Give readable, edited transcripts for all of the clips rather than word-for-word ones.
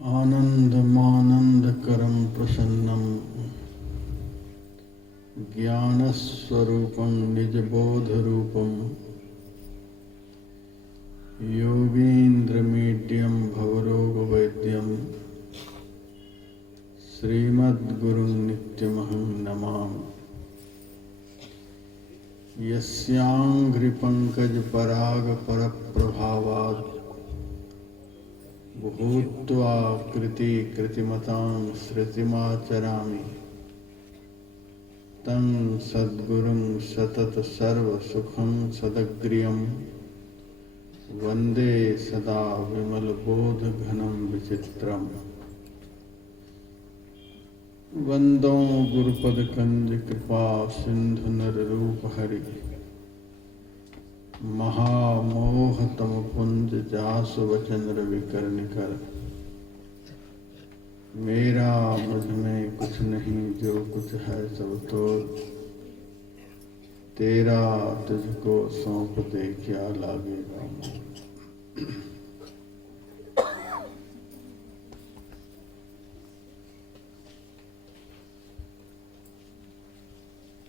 आनन्दमानन्दकरं प्रसन्नं ज्ञानस्वरूपं निजबोधरूपं योगीन्द्रमीड्यं भवरोगवैद्यं श्रीमद्गुरुं नित्यमहं नमामि। यस्याङ्घ्रिपङ्कजपरागपरप्रभावात् भूत्वा कृतिमतां श्रुतिमाचरामि तं सद्गुरुं सततसर्वसुखं सदग्र्यं वन्दे सदा विमलबोधघनं विचित्रम्। वन्दो गुरुपदकञ्जकृपा सिन्धुनररूपहरि महामोहतमपुञ्ज जासुवचन रविकर्णिकर। मेरा मुझ में कुछ नहीं जो कुछ है सब तो तेरा, तुझको सौंप दे क्या लागेगा।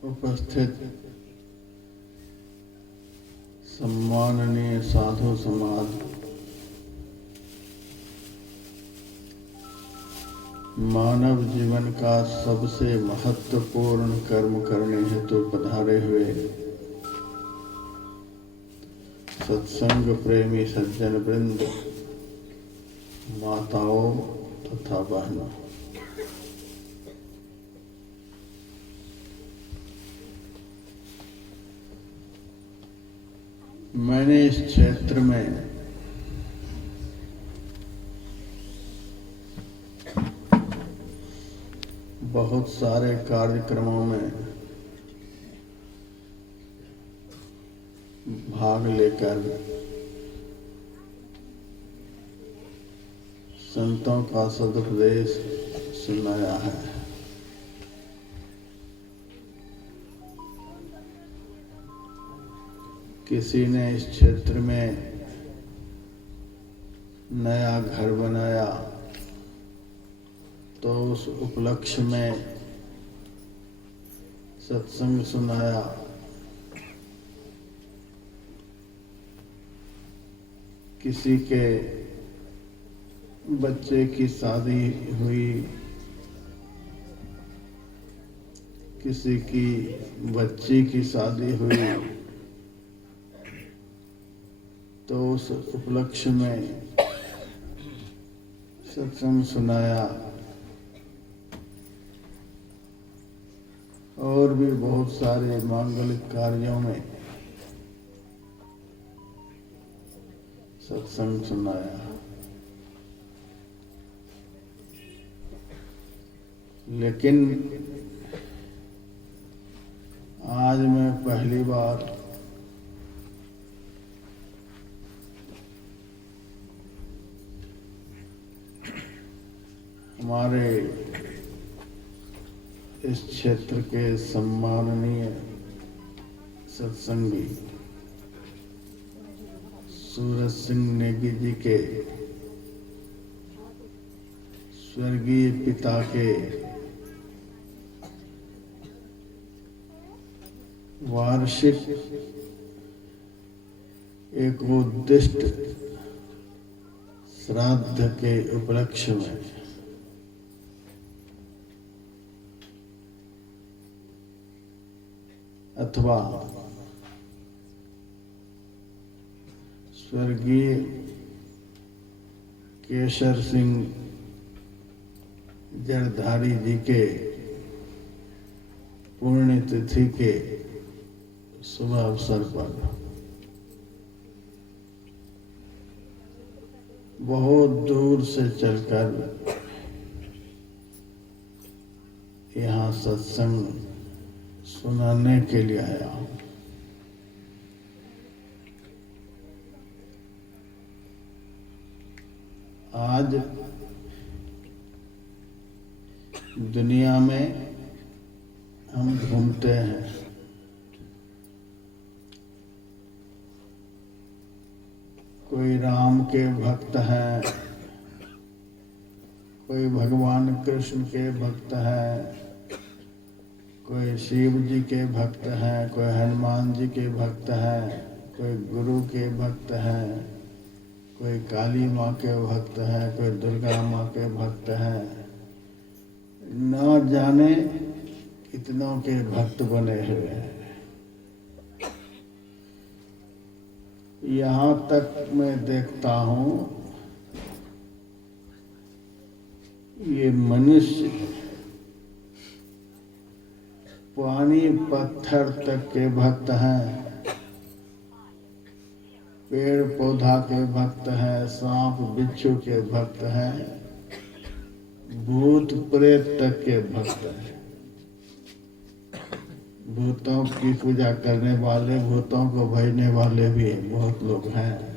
उपस्थित सम्माननीय साधु समाज, मानव जीवन का सबसे महत्वपूर्ण कर्म करने हेतु पधारे हुए सत्संग प्रेमी सज्जन वृंद, माताओं तथा बहनों, मैंने इस क्षेत्र में बहुत सारे कार्यक्रमों में भाग लेकर संतों का सदुपदेश सुनाया है। किसी ने इस क्षेत्र में नया घर बनाया तो उस उपलक्ष्य में सत्संग सुनाया। किसी के बच्चे की शादी हुई, किसी की बच्ची की शादी हुई तो उस उपलक्ष्य में सत्संग सुनाया। और भी बहुत सारे मांगलिक कार्यों में सत्संग सुनाया। लेकिन आज मैं पहली बार हमारे इस क्षेत्र के सम्माननीय सत्संगी सूरज सिंह नेगी जी के स्वर्गीय पिता के वार्षिक एक उद्दिष्ट श्राद्ध के उपलक्ष्य में अथवा स्वर्गीय केशर सिंह जरधारी जी के पुण्यतिथि के शुभ अवसर पर बहुत दूर से चलकर यहाँ सत्संग सुनाने के लिए आया हूँ। आज दुनिया में हम घूमते हैं, कोई राम के भक्त हैं, कोई भगवान कृष्ण के भक्त हैं, कोई शिव जी के भक्त हैं, कोई हनुमान जी के भक्त हैं, कोई गुरु के भक्त हैं, कोई काली माँ के भक्त हैं, कोई दुर्गा माँ के भक्त हैं। न जाने कितनों के भक्त बने हुए हैं। यहाँ तक मैं देखता हूँ ये मनुष्य पानी पत्थर तक के भक्त हैं, पेड़ पौधा के भक्त हैं, सांप बिच्छू के भक्त हैं, भूत प्रेत तक के भक्त हैं। भूतों की पूजा करने वाले, भूतों को भजने वाले भी बहुत लोग हैं।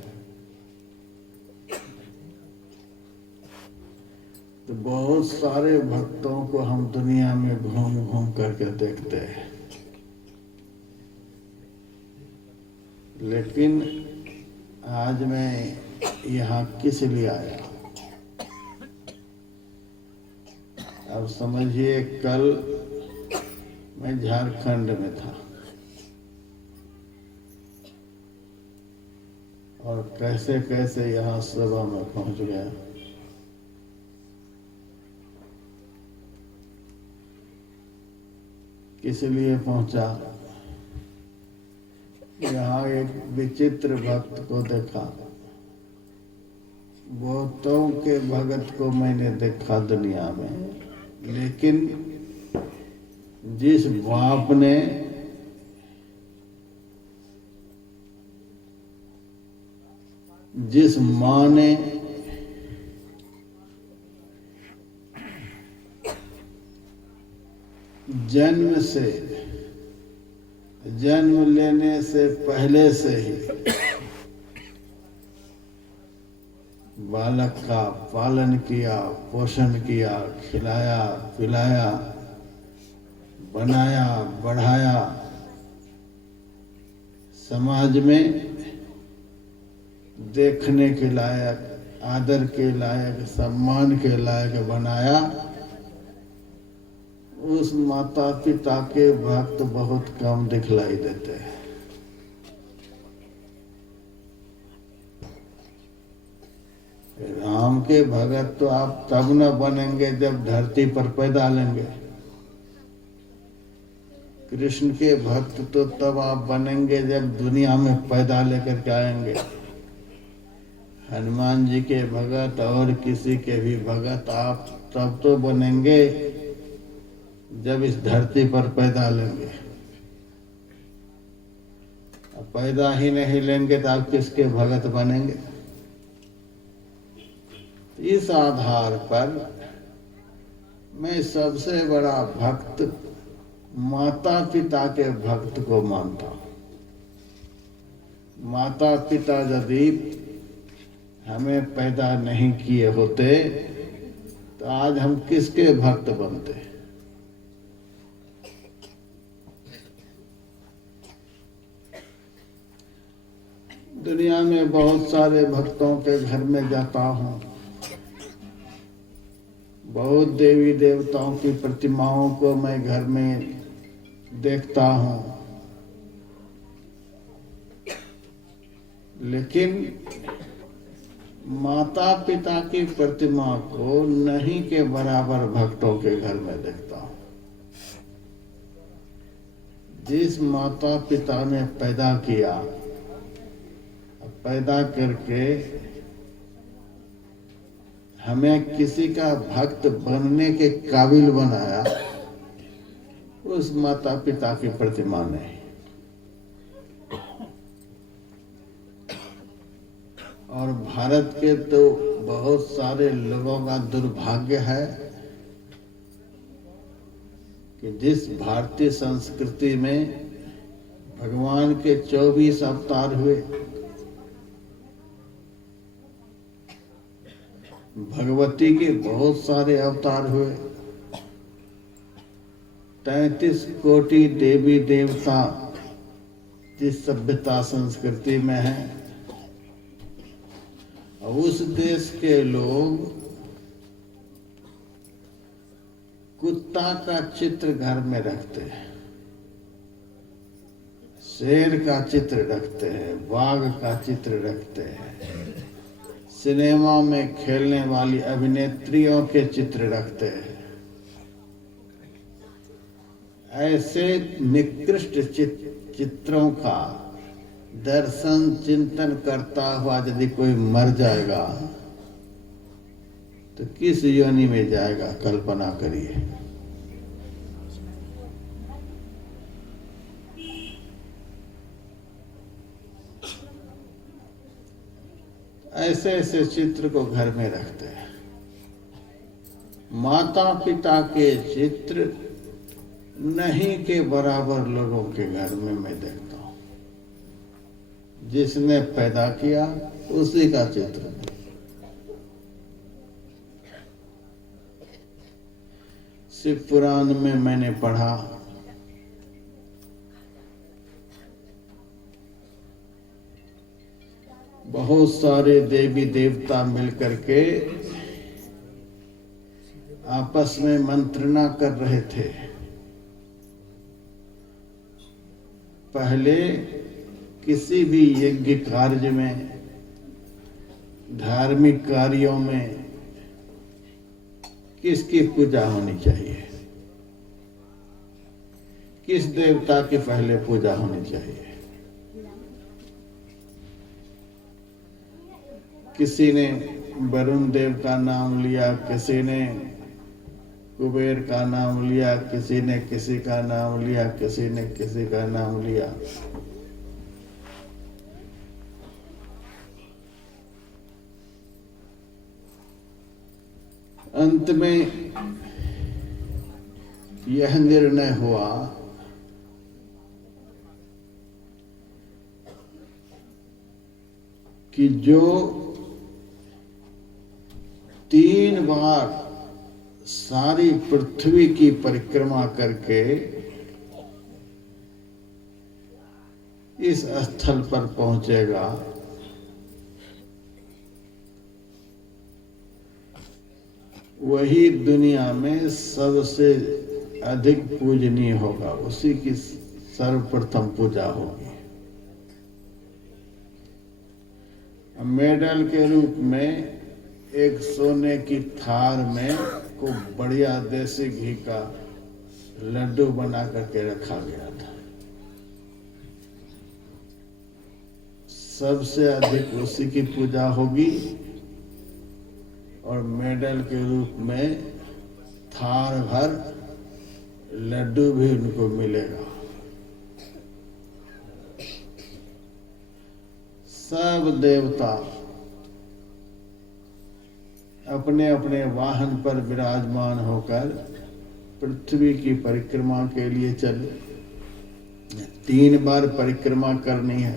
तो बहुत सारे भक्तों को हम दुनिया में घूम घूम करके देखते हैं, लेकिन आज मैं यहाँ किस लिए आया? अब समझिए, कल मैं झारखंड में था और कैसे कैसे यहाँ सभा में पहुंच गया। किस लिए पहुंचा? यहाँ एक विचित्र भक्त को देखा। बहुतों के भगत को मैंने देखा दुनिया में, लेकिन जिस बाप ने जिस माँ ने जन्म लेने से पहले से ही बालक का पालन किया, पोषण किया, खिलाया पिलाया, बनाया बढ़ाया, समाज में देखने के लायक, आदर के लायक, सम्मान के लायक बनाया, उस माता पिता के भक्त बहुत कम दिखलाई देते हैं। राम के भगत तो आप तब न बनेंगे जब धरती पर पैदा लेंगे। कृष्ण के भक्त तो तब आप बनेंगे जब दुनिया में पैदा लेकर के आएंगे। हनुमान जी के भगत और किसी के भी भगत आप तब तो बनेंगे जब इस धरती पर पैदा लेंगे। अब पैदा ही नहीं लेंगे तो आप किसके भगत बनेंगे? इस आधार पर मैं सबसे बड़ा भक्त माता पिता के भक्त को मानता हूँ। माता पिता यदि हमें पैदा नहीं किए होते तो आज हम किसके भक्त बनते? दुनिया में बहुत सारे भक्तों के घर में जाता हूँ, बहुत देवी देवताओं की प्रतिमाओं को मैं घर में देखता हूँ, लेकिन माता पिता की प्रतिमा को नहीं के बराबर भक्तों के घर में देखता हूँ। जिस माता पिता ने पैदा किया, पैदा करके हमें किसी का भक्त बनने के काबिल बनाया, उस माता पिता की प्रतिमा नहीं। और भारत के तो बहुत सारे लोगों का दुर्भाग्य है कि जिस भारतीय संस्कृति में भगवान के 24 अवतार हुए, भगवती के बहुत सारे अवतार हुए, 33 कोटि देवी देवता जिस सभ्यता संस्कृति में है, उस देश के लोग कुत्ता का चित्र घर में रखते हैं, शेर का चित्र रखते हैं, बाघ का चित्र रखते हैं, सिनेमा में खेलने वाली अभिनेत्रियों के चित्र रखते हैं। ऐसे निकृष्ट चित्रों का दर्शन चिंतन करता हुआ यदि कोई मर जाएगा तो किस योनि में जाएगा, कल्पना करिए। ऐसे ऐसे चित्र को घर में रखते हैं। माता पिता के चित्र नहीं के बराबर लोगों के घर में मैं देखता हूं। जिसने पैदा किया उसी का चित्र नहीं। शिव पुराण में मैंने पढ़ा, बहुत सारे देवी देवता मिलकर के आपस में मंत्रणा कर रहे थे। पहले किसी भी यज्ञ कार्य में, धार्मिक कार्यों में किसकी पूजा होनी चाहिए, किस देवता की पहले पूजा होनी चाहिए? किसी ने वरुण देव का नाम लिया, किसी ने कुबेर का नाम लिया, किसी ने किसी का नाम लिया, किसी ने किसी का नाम लिया। अंत में यह निर्णय हुआ कि जो 3 बार सारी पृथ्वी की परिक्रमा करके इस स्थल पर पहुंचेगा, वही दुनिया में सबसे अधिक पूजनीय होगा, उसी की सर्वप्रथम पूजा होगी। मेडल के रूप में एक सोने की थार में खूब बढ़िया देसी घी का लड्डू बना करके रखा गया था। सबसे अधिक उसी की पूजा होगी और मेडल के रूप में थार भर लड्डू भी उनको मिलेगा। सब देवता अपने अपने वाहन पर विराजमान होकर पृथ्वी की परिक्रमा के लिए चले। 3 बार परिक्रमा करनी है।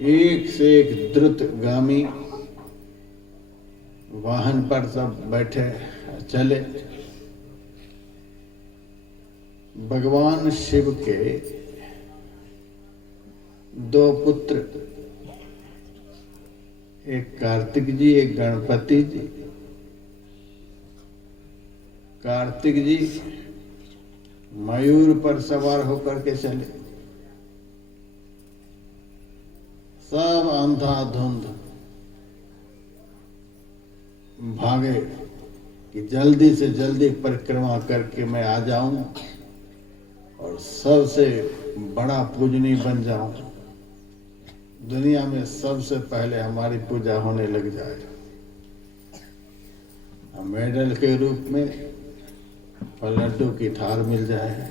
एक से एक द्रुतगामी वाहन पर सब बैठे चले। भगवान शिव के 2 पुत्र, एक कार्तिक जी, एक गणपति जी। कार्तिक जी मयूर पर सवार होकर के चले। सब अंधाधुंध भागे कि जल्दी से जल्दी परिक्रमा करके मैं आ जाऊं और सबसे बड़ा पूजनीय बन जाऊं, दुनिया में सबसे पहले हमारी पूजा होने लग जाए। मेडल के रूप में लड्डू की थार मिल जाए।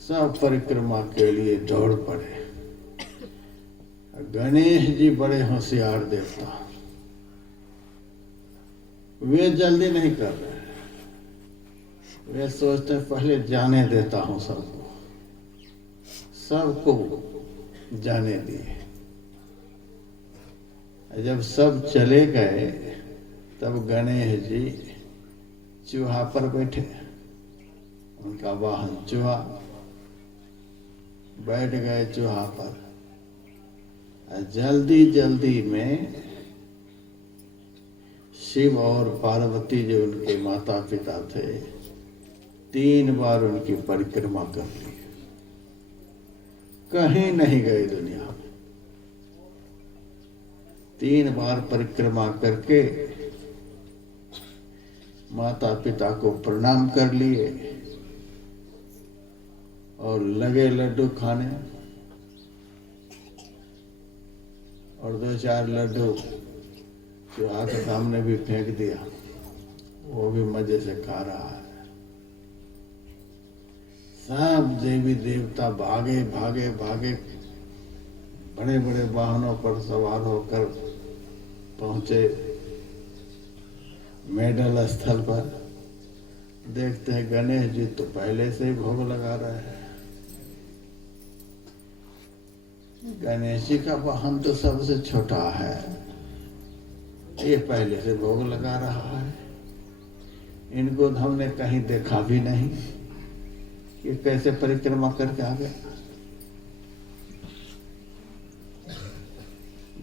सब परिक्रमा के लिए दौड़ पड़े। गणेश जी बड़े होशियार देवता, वे जल्दी नहीं कर रहे। वे सोचते पहले जाने देता हूं सबको, सबको जाने दिए। जब सब चले गए तब गणेश जी चूहा पर बैठे। उनका वाहन चूहा, बैठ गए चूहा पर। जल्दी जल्दी में शिव और पार्वती जो उनके माता पिता थे, 3 बार उनकी परिक्रमा कर ली, कहीं नहीं गए दुनिया में। 3 बार परिक्रमा करके माता पिता को प्रणाम कर लिए और लगे लड्डू खाने, और 2-4 लड्डू चूहा के सामने भी फेंक दिया, वो भी मजे से खा रहा है। सब देवी देवता भागे भागे भागे बड़े बड़े वाहनों पर सवार होकर पहुंचे मेडल स्थल पर। देखते हैं गणेश जी तो पहले से ही भोग लगा रहे हैं। गणेश जी का वाहन तो सबसे छोटा है, ये पहले से भोग लगा रहा है। इनको हमने कहीं देखा भी नहीं, ये कैसे परिक्रमा करके आ गया।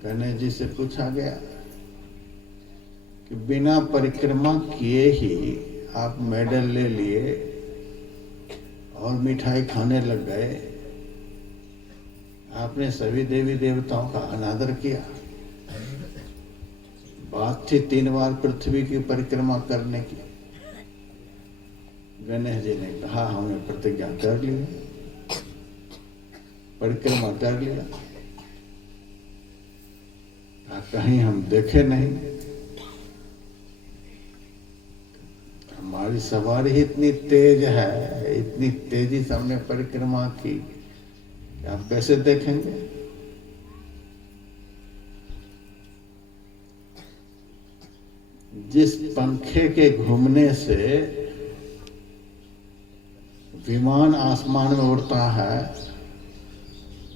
गणेश जी से पूछा गया कि बिना परिक्रमा किए ही आप मेडल ले लिए और मिठाई खाने लग गए, आपने सभी देवी देवताओं का अनादर किया। बात थी 3 बार पृथ्वी की परिक्रमा करने की। गणेश जी ने कहा हमने प्रतिज्ञा कर ली, परिक्रमा कर लिया, कहीं हम देखे नहीं। हमारी सवारी ही इतनी तेज है, इतनी तेजी से हमने परिक्रमा की, आप कैसे देखेंगे। जिस पंखे के घूमने से विमान आसमान में उड़ता है,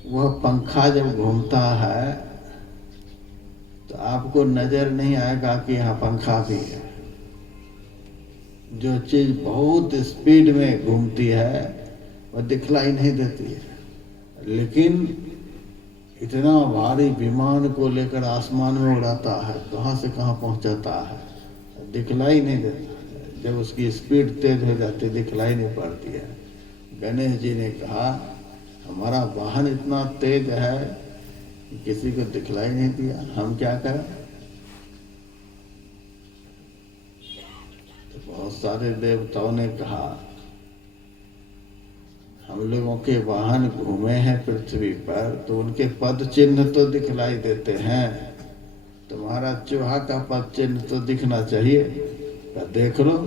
वह पंखा जब घूमता है तो आपको नजर नहीं आएगा कि यहाँ पंखा भी है। जो चीज बहुत स्पीड में घूमती है वह दिखलाई नहीं देती है, लेकिन इतना भारी विमान को लेकर आसमान में उड़ाता है, कहाँ से कहाँ पहुंचाता है, दिखलाई नहीं देता। जब उसकी स्पीड तेज हो जाती है दिखलाई नहीं पड़ती है। गणेश जी ने कहा हमारा वाहन इतना तेज है कि किसी को दिखलाई नहीं दिया, हम क्या करें। तो बहुत सारे देवताओं ने कहा हम लोगों के वाहन घूमे हैं पृथ्वी पर तो उनके पद चिन्ह तो दिखलाई देते हैं, तुम्हारा चूहा का पद चिन्ह तो दिखना चाहिए। देख लो,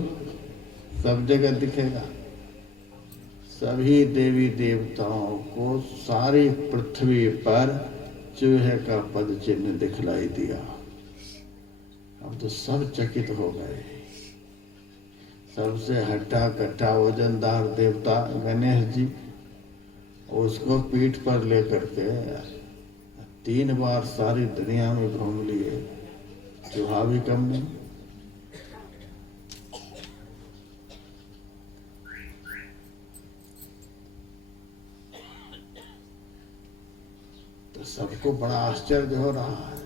सब जगह दिखेगा। सभी देवी देवताओं को सारी पृथ्वी पर चूहे का पद चिन्ह दिखलाई दिया। हम तो सब चकित हो गए। सबसे हट्टा कट्टा वजनदार देवता गणेश जी, उसको पीठ पर लेकर के 3 बार सारी दुनिया में घूम लिए, चूहा भी कम नहीं। तो सबको बड़ा आश्चर्य हो रहा है।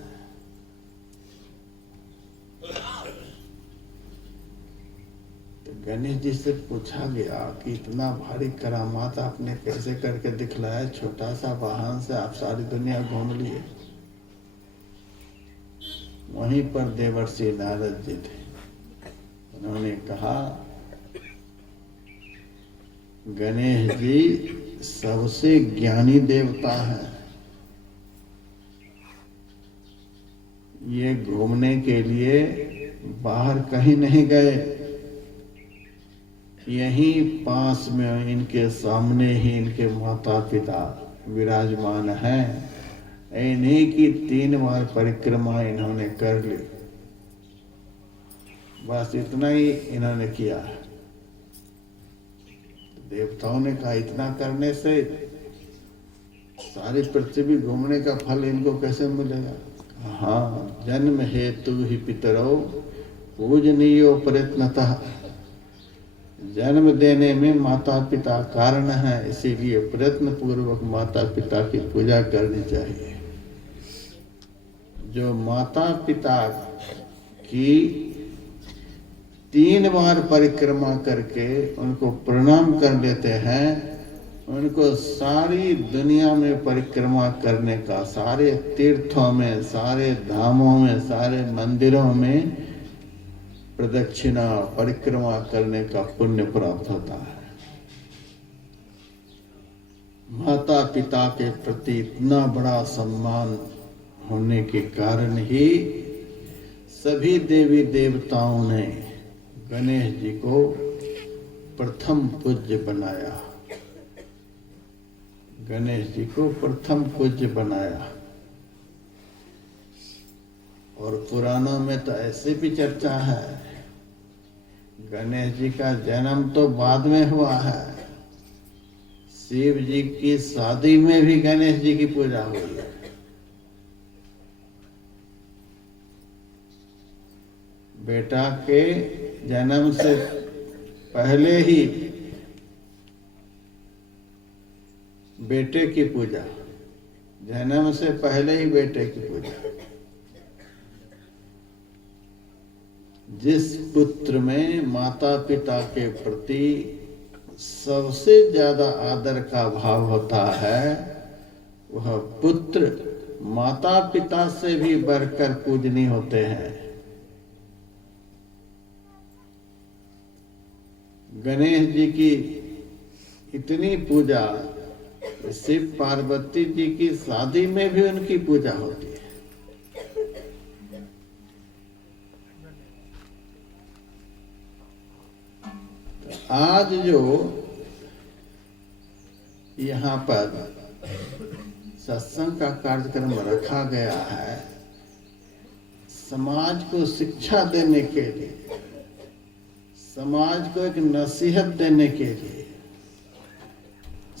तो गणेश जी से पूछा गया कि इतना भारी करामात आपने कैसे करके दिखलाया, छोटा सा वाहन से आप सारी दुनिया घूम लिए। वहीं पर देवर्षि नारद जी थे, उन्होंने कहा गणेश जी सबसे ज्ञानी देवता हैं, ये घूमने के लिए बाहर कहीं नहीं गए, यहीं पास में इनके सामने ही इनके माता पिता विराजमान हैं। इन्हीं की 3 बार परिक्रमा इन्होंने कर ली, बस इतना ही इन्होंने किया है। देवताओं ने कहा इतना करने से सारी पृथ्वी घूमने का फल इनको कैसे मिलेगा। हाँ, जन्म हेतु ही पितरो पूजनीयो प्रयत्नतः, जन्म देने में माता पिता कारण है, इसीलिए प्रयत्न पूर्वक माता पिता की पूजा करनी चाहिए। जो माता पिता कि 3 बार परिक्रमा करके उनको प्रणाम कर लेते हैं, उनको सारी दुनिया में परिक्रमा करने का, सारे तीर्थों में, सारे धामों में, सारे मंदिरों में प्रदक्षिणा परिक्रमा करने का पुण्य प्राप्त होता है। माता पिता के प्रति इतना बड़ा सम्मान होने के कारण ही सभी देवी देवताओं ने गणेश जी को प्रथम पूज्य बनाया। गणेश जी को प्रथम पूज्य बनाया। और पुराणों में तो ऐसे भी चर्चा है, गणेश जी का जन्म तो बाद में हुआ है, शिव जी की शादी में भी गणेश जी की पूजा हुई है। बेटा के जन्म से पहले ही बेटे की पूजा, जन्म से पहले ही बेटे की पूजा। जिस पुत्र में माता पिता के प्रति सबसे ज्यादा आदर का भाव होता है, वह पुत्र माता पिता से भी बढ़कर पूजनीय होते हैं। गणेश जी की इतनी पूजा, शिव पार्वती जी की शादी में भी उनकी पूजा होती है। आज जो यहाँ पर सत्संग का कार्यक्रम रखा गया है, समाज को शिक्षा देने के लिए, समाज को एक नसीहत देने के लिए,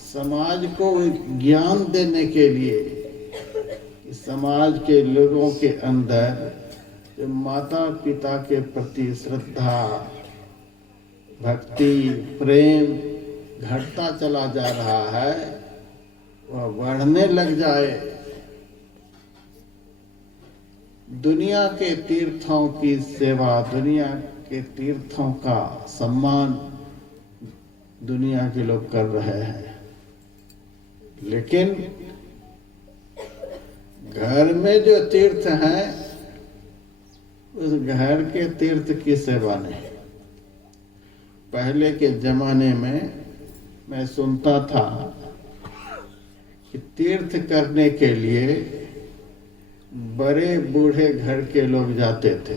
समाज को एक ज्ञान देने के लिए कि समाज के लोगों के अंदर जो माता पिता के प्रति श्रद्धा, भक्ति, प्रेम घटता चला जा रहा है, वह बढ़ने लग जाए। दुनिया के तीर्थों की सेवा, दुनिया के तीर्थों का सम्मान दुनिया के लोग कर रहे हैं, लेकिन घर में जो तीर्थ हैं, उस घर के तीर्थ की सेवा नहीं। पहले के जमाने में मैं सुनता था कि तीर्थ करने के लिए बड़े बूढ़े घर के लोग जाते थे।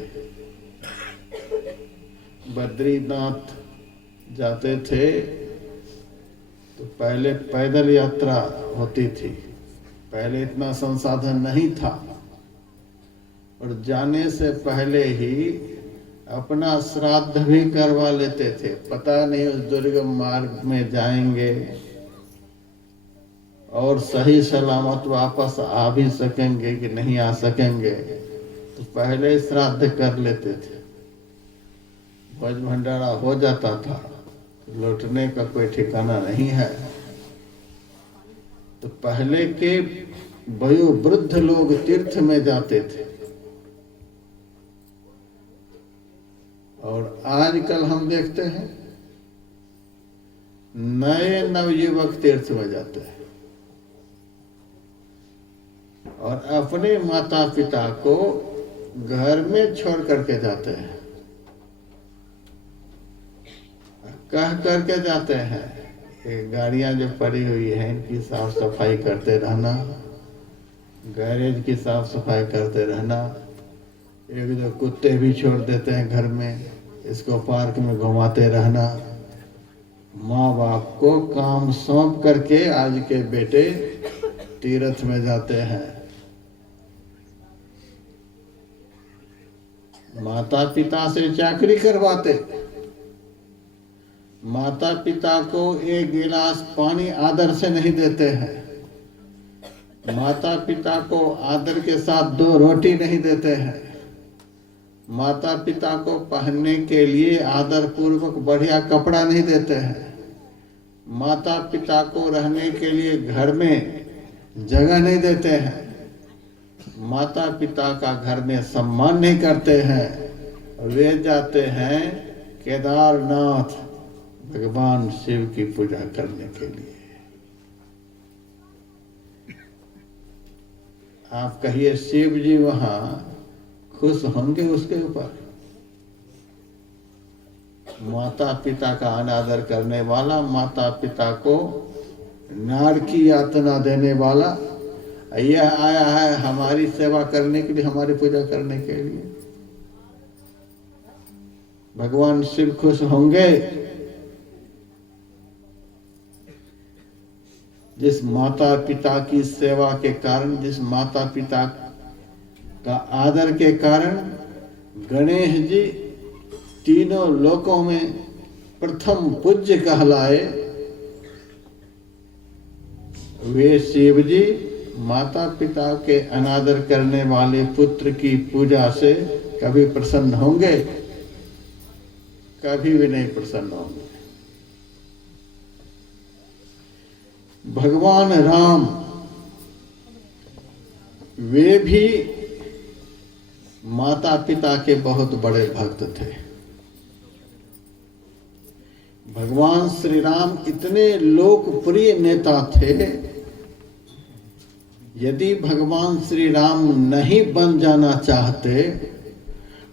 बद्रीनाथ जाते थे तो पहले पैदल यात्रा होती थी, पहले इतना संसाधन नहीं था, और जाने से पहले ही अपना श्राद्ध भी करवा लेते थे। पता नहीं उस दुर्गम मार्ग में जाएंगे और सही सलामत वापस आ भी सकेंगे कि नहीं आ सकेंगे, तो पहले श्राद्ध कर लेते थे। भोज भंडारा हो जाता था, लौटने का कोई ठिकाना नहीं है। तो पहले के वयोवृद्ध लोग तीर्थ में जाते थे, और आजकल हम देखते हैं नए नवयुवक तीर्थ में जाते हैं और अपने माता पिता को घर में छोड़ करके जाते हैं। कह करके जाते हैं कि गाड़ियां जो पड़ी हुई हैं इनकी साफ सफाई करते रहना, गैरेज की साफ सफाई करते रहना। एक दो कुत्ते भी छोड़ देते हैं घर में, इसको पार्क में घुमाते रहना। माँ बाप को काम सौंप करके आज के बेटे तीर्थ में जाते हैं। माता पिता से चाकरी करवाते, माता पिता को एक गिलास पानी आदर से नहीं देते हैं, माता पिता को आदर के साथ 2 रोटी नहीं देते हैं, माता पिता को पहनने के लिए आदर पूर्वक बढ़िया कपड़ा नहीं देते हैं, माता पिता को रहने के लिए घर में जगह नहीं देते हैं, माता पिता का घर में सम्मान नहीं करते हैं, वे जाते हैं केदारनाथ भगवान शिव की पूजा करने के लिए। आप कहिए शिव जी वहां खुश होंगे उसके ऊपर? माता पिता का अनादर करने वाला, माता पिता को नार की यातना देने वाला, यह आया है हमारी सेवा करने के लिए, हमारी पूजा करने के लिए। भगवान शिव खुश होंगे? जिस माता पिता की सेवा के कारण, जिस माता पिता का आदर के कारण गणेश जी तीनों लोकों में प्रथम पूज्य कहलाए, वे शिव जी माता पिता के अनादर करने वाले पुत्र की पूजा से कभी प्रसन्न होंगे? कभी भी नहीं प्रसन्न होंगे। भगवान राम वे भी माता पिता के बहुत बड़े भक्त थे। भगवान श्री राम इतने लोकप्रिय नेता थे, यदि भगवान श्री राम नहीं बन जाना चाहते,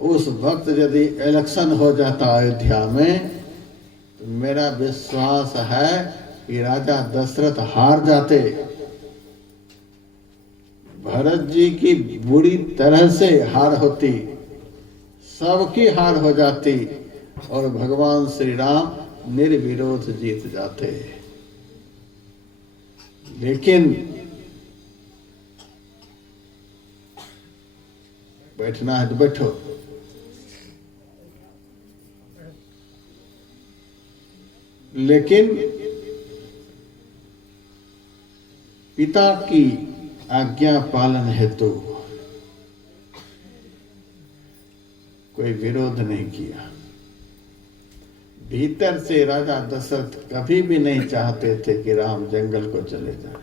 उस वक्त यदि इलेक्शन हो जाता अयोध्या में, तो मेरा विश्वास है कि राजा दशरथ हार जाते। भरत जी की बुरी तरह से हार होती, सबकी हार हो जाती और भगवान श्री राम निर्विरोध जीत जाते। लेकिन बैठना है तो बैठो। लेकिन पिता की आज्ञा पालन हेतु कोई विरोध नहीं किया। भीतर से राजा दशरथ कभी भी नहीं चाहते थे कि राम जंगल को चले जाए।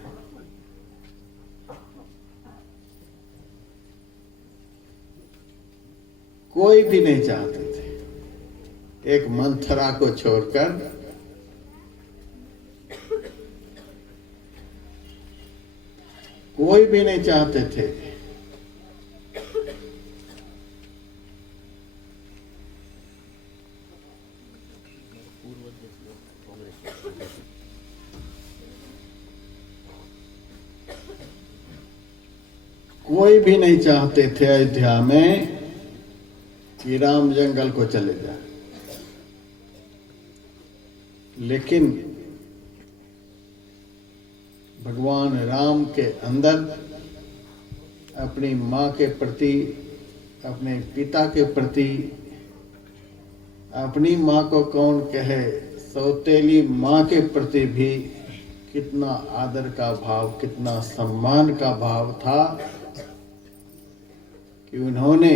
कोई भी नहीं चाहते थे, एक मंथरा को छोड़कर। कोई भी नहीं चाहते थे। कोई भी नहीं चाहते थे अयोध्या में कि राम जंगल को चले जाए। लेकिन भगवान राम के अंदर अपनी माँ के प्रति, अपने पिता के प्रति, अपनी माँ को कौन कहे, सौतेली माँ के प्रति भी कितना आदर का भाव, कितना सम्मान का भाव था कि उन्होंने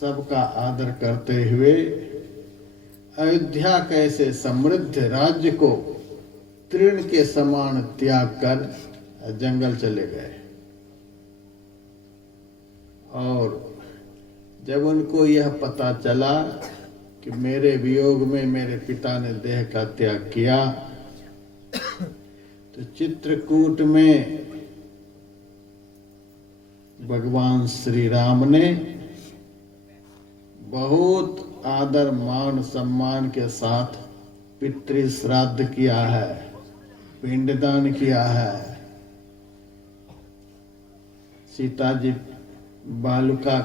सबका आदर करते हुए अयोध्या कैसे समृद्ध राज्य को तृण के समान त्याग कर जंगल चले गए। और जब उनको यह पता चला कि मेरे वियोग में मेरे पिता ने देह का त्याग किया, तो चित्रकूट में भगवान श्री राम ने बहुत आदर मान सम्मान के साथ पितृ श्राद्ध किया है, पिंडदान किया है। सीता जी बालुका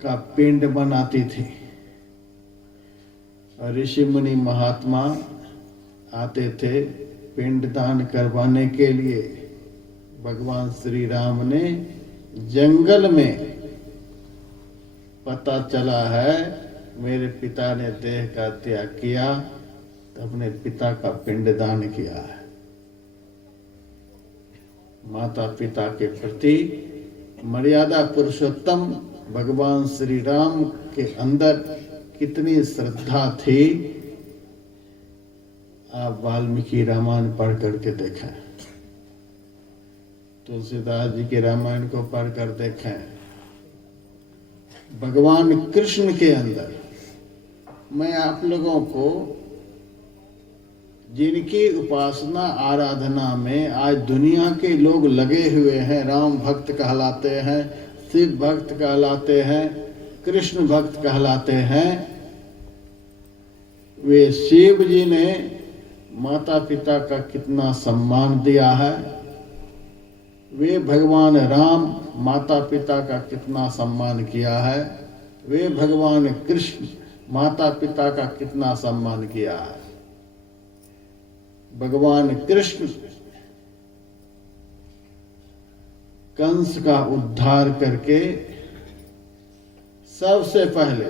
का पिंड बनाती थी और ऋषि मुनि महात्मा आते थे पिंडदान करवाने के लिए। भगवान श्री राम ने जंगल में, पता चला है मेरे पिता ने देह का त्याग किया, तो अपने पिता का पिंडदान किया है। माता पिता के प्रति मर्यादा पुरुषोत्तम भगवान श्री राम के अंदर कितनी श्रद्धा थी, आप वाल्मीकि रामायण पढ़ करके देखें, तुलसीदास जी के रामायण को पढ़ कर देखें, भगवान कृष्ण के अंदर मैं आप लोगों को जिनकी उपासना आराधना में आज दुनिया के लोग लगे हुए हैं, राम भक्त कहलाते हैं, शिव भक्त कहलाते हैं, कृष्ण भक्त कहलाते हैं, वे शिव जी ने माता पिता का कितना सम्मान दिया है, वे भगवान राम माता पिता का कितना सम्मान किया है, वे भगवान कृष्ण माता पिता का कितना सम्मान किया है। भगवान कृष्ण कंस का उद्धार करके सबसे पहले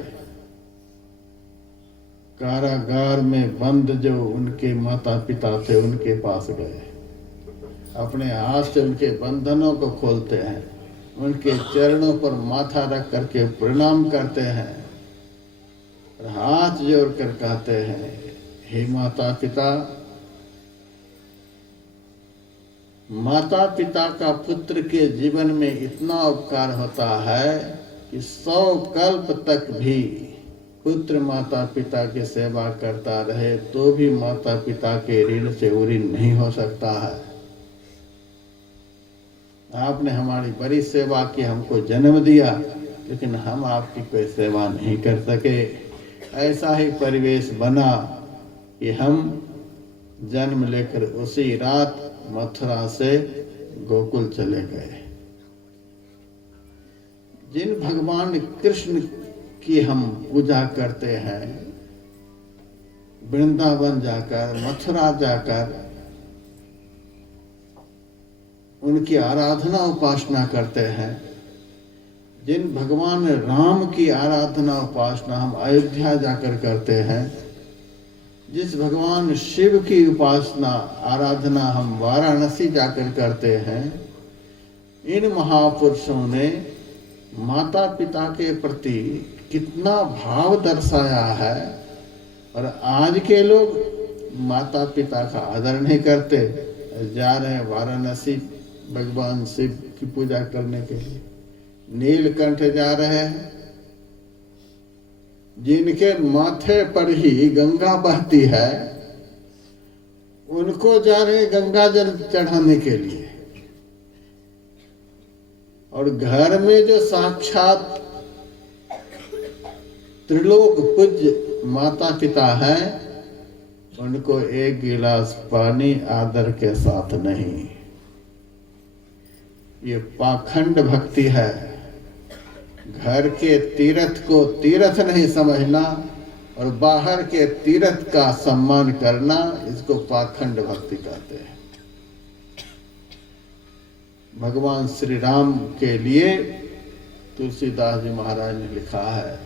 कारागार में बंद जो उनके माता पिता थे उनके पास गए, अपने हाथ से उनके बंधनों को खोलते हैं, उनके चरणों पर माथा रख करके प्रणाम करते हैं और हाथ जोड़कर कहते हैं, हे माता पिता, माता पिता का पुत्र के जीवन में इतना उपकार होता है कि 100 कल्प तक भी पुत्र माता पिता की सेवा करता रहे तो भी माता पिता के ऋण से ऋण नहीं हो सकता है। आपने हमारी बड़ी सेवा की, हमको जन्म दिया, लेकिन हम आपकी कोई सेवा नहीं कर सके। ऐसा ही परिवेश बना कि हम जन्म लेकर उसी रात मथुरा से गोकुल चले गए। जिन भगवान कृष्ण की हम पूजा करते हैं, वृंदावन जाकर, मथुरा जाकर उनकी आराधना उपासना करते हैं, जिन भगवान राम की आराधना उपासना हम अयोध्या जाकर करते हैं, जिस भगवान शिव की उपासना आराधना हम वाराणसी जाकर करते हैं, इन महापुरुषों ने माता पिता के प्रति कितना भाव दर्शाया है। और आज के लोग माता पिता का आदर नहीं करते, जा रहे हैं वाराणसी भगवान शिव की पूजा करने के लिए, नीलकंठ जा रहे हैं, जिनके माथे पर ही गंगा बहती है, उनको जा रहे गंगा जल चढ़ाने के लिए। और घर में जो साक्षात त्रिलोक पूज्य माता पिता हैं, उनको एक गिलास पानी आदर के साथ नहीं। ये पाखंड भक्ति है। घर के तीर्थ को तीर्थ नहीं समझना और बाहर के तीर्थ का सम्मान करना, इसको पाखंड भक्ति कहते हैं। भगवान श्री राम के लिए तुलसीदास जी महाराज ने लिखा है,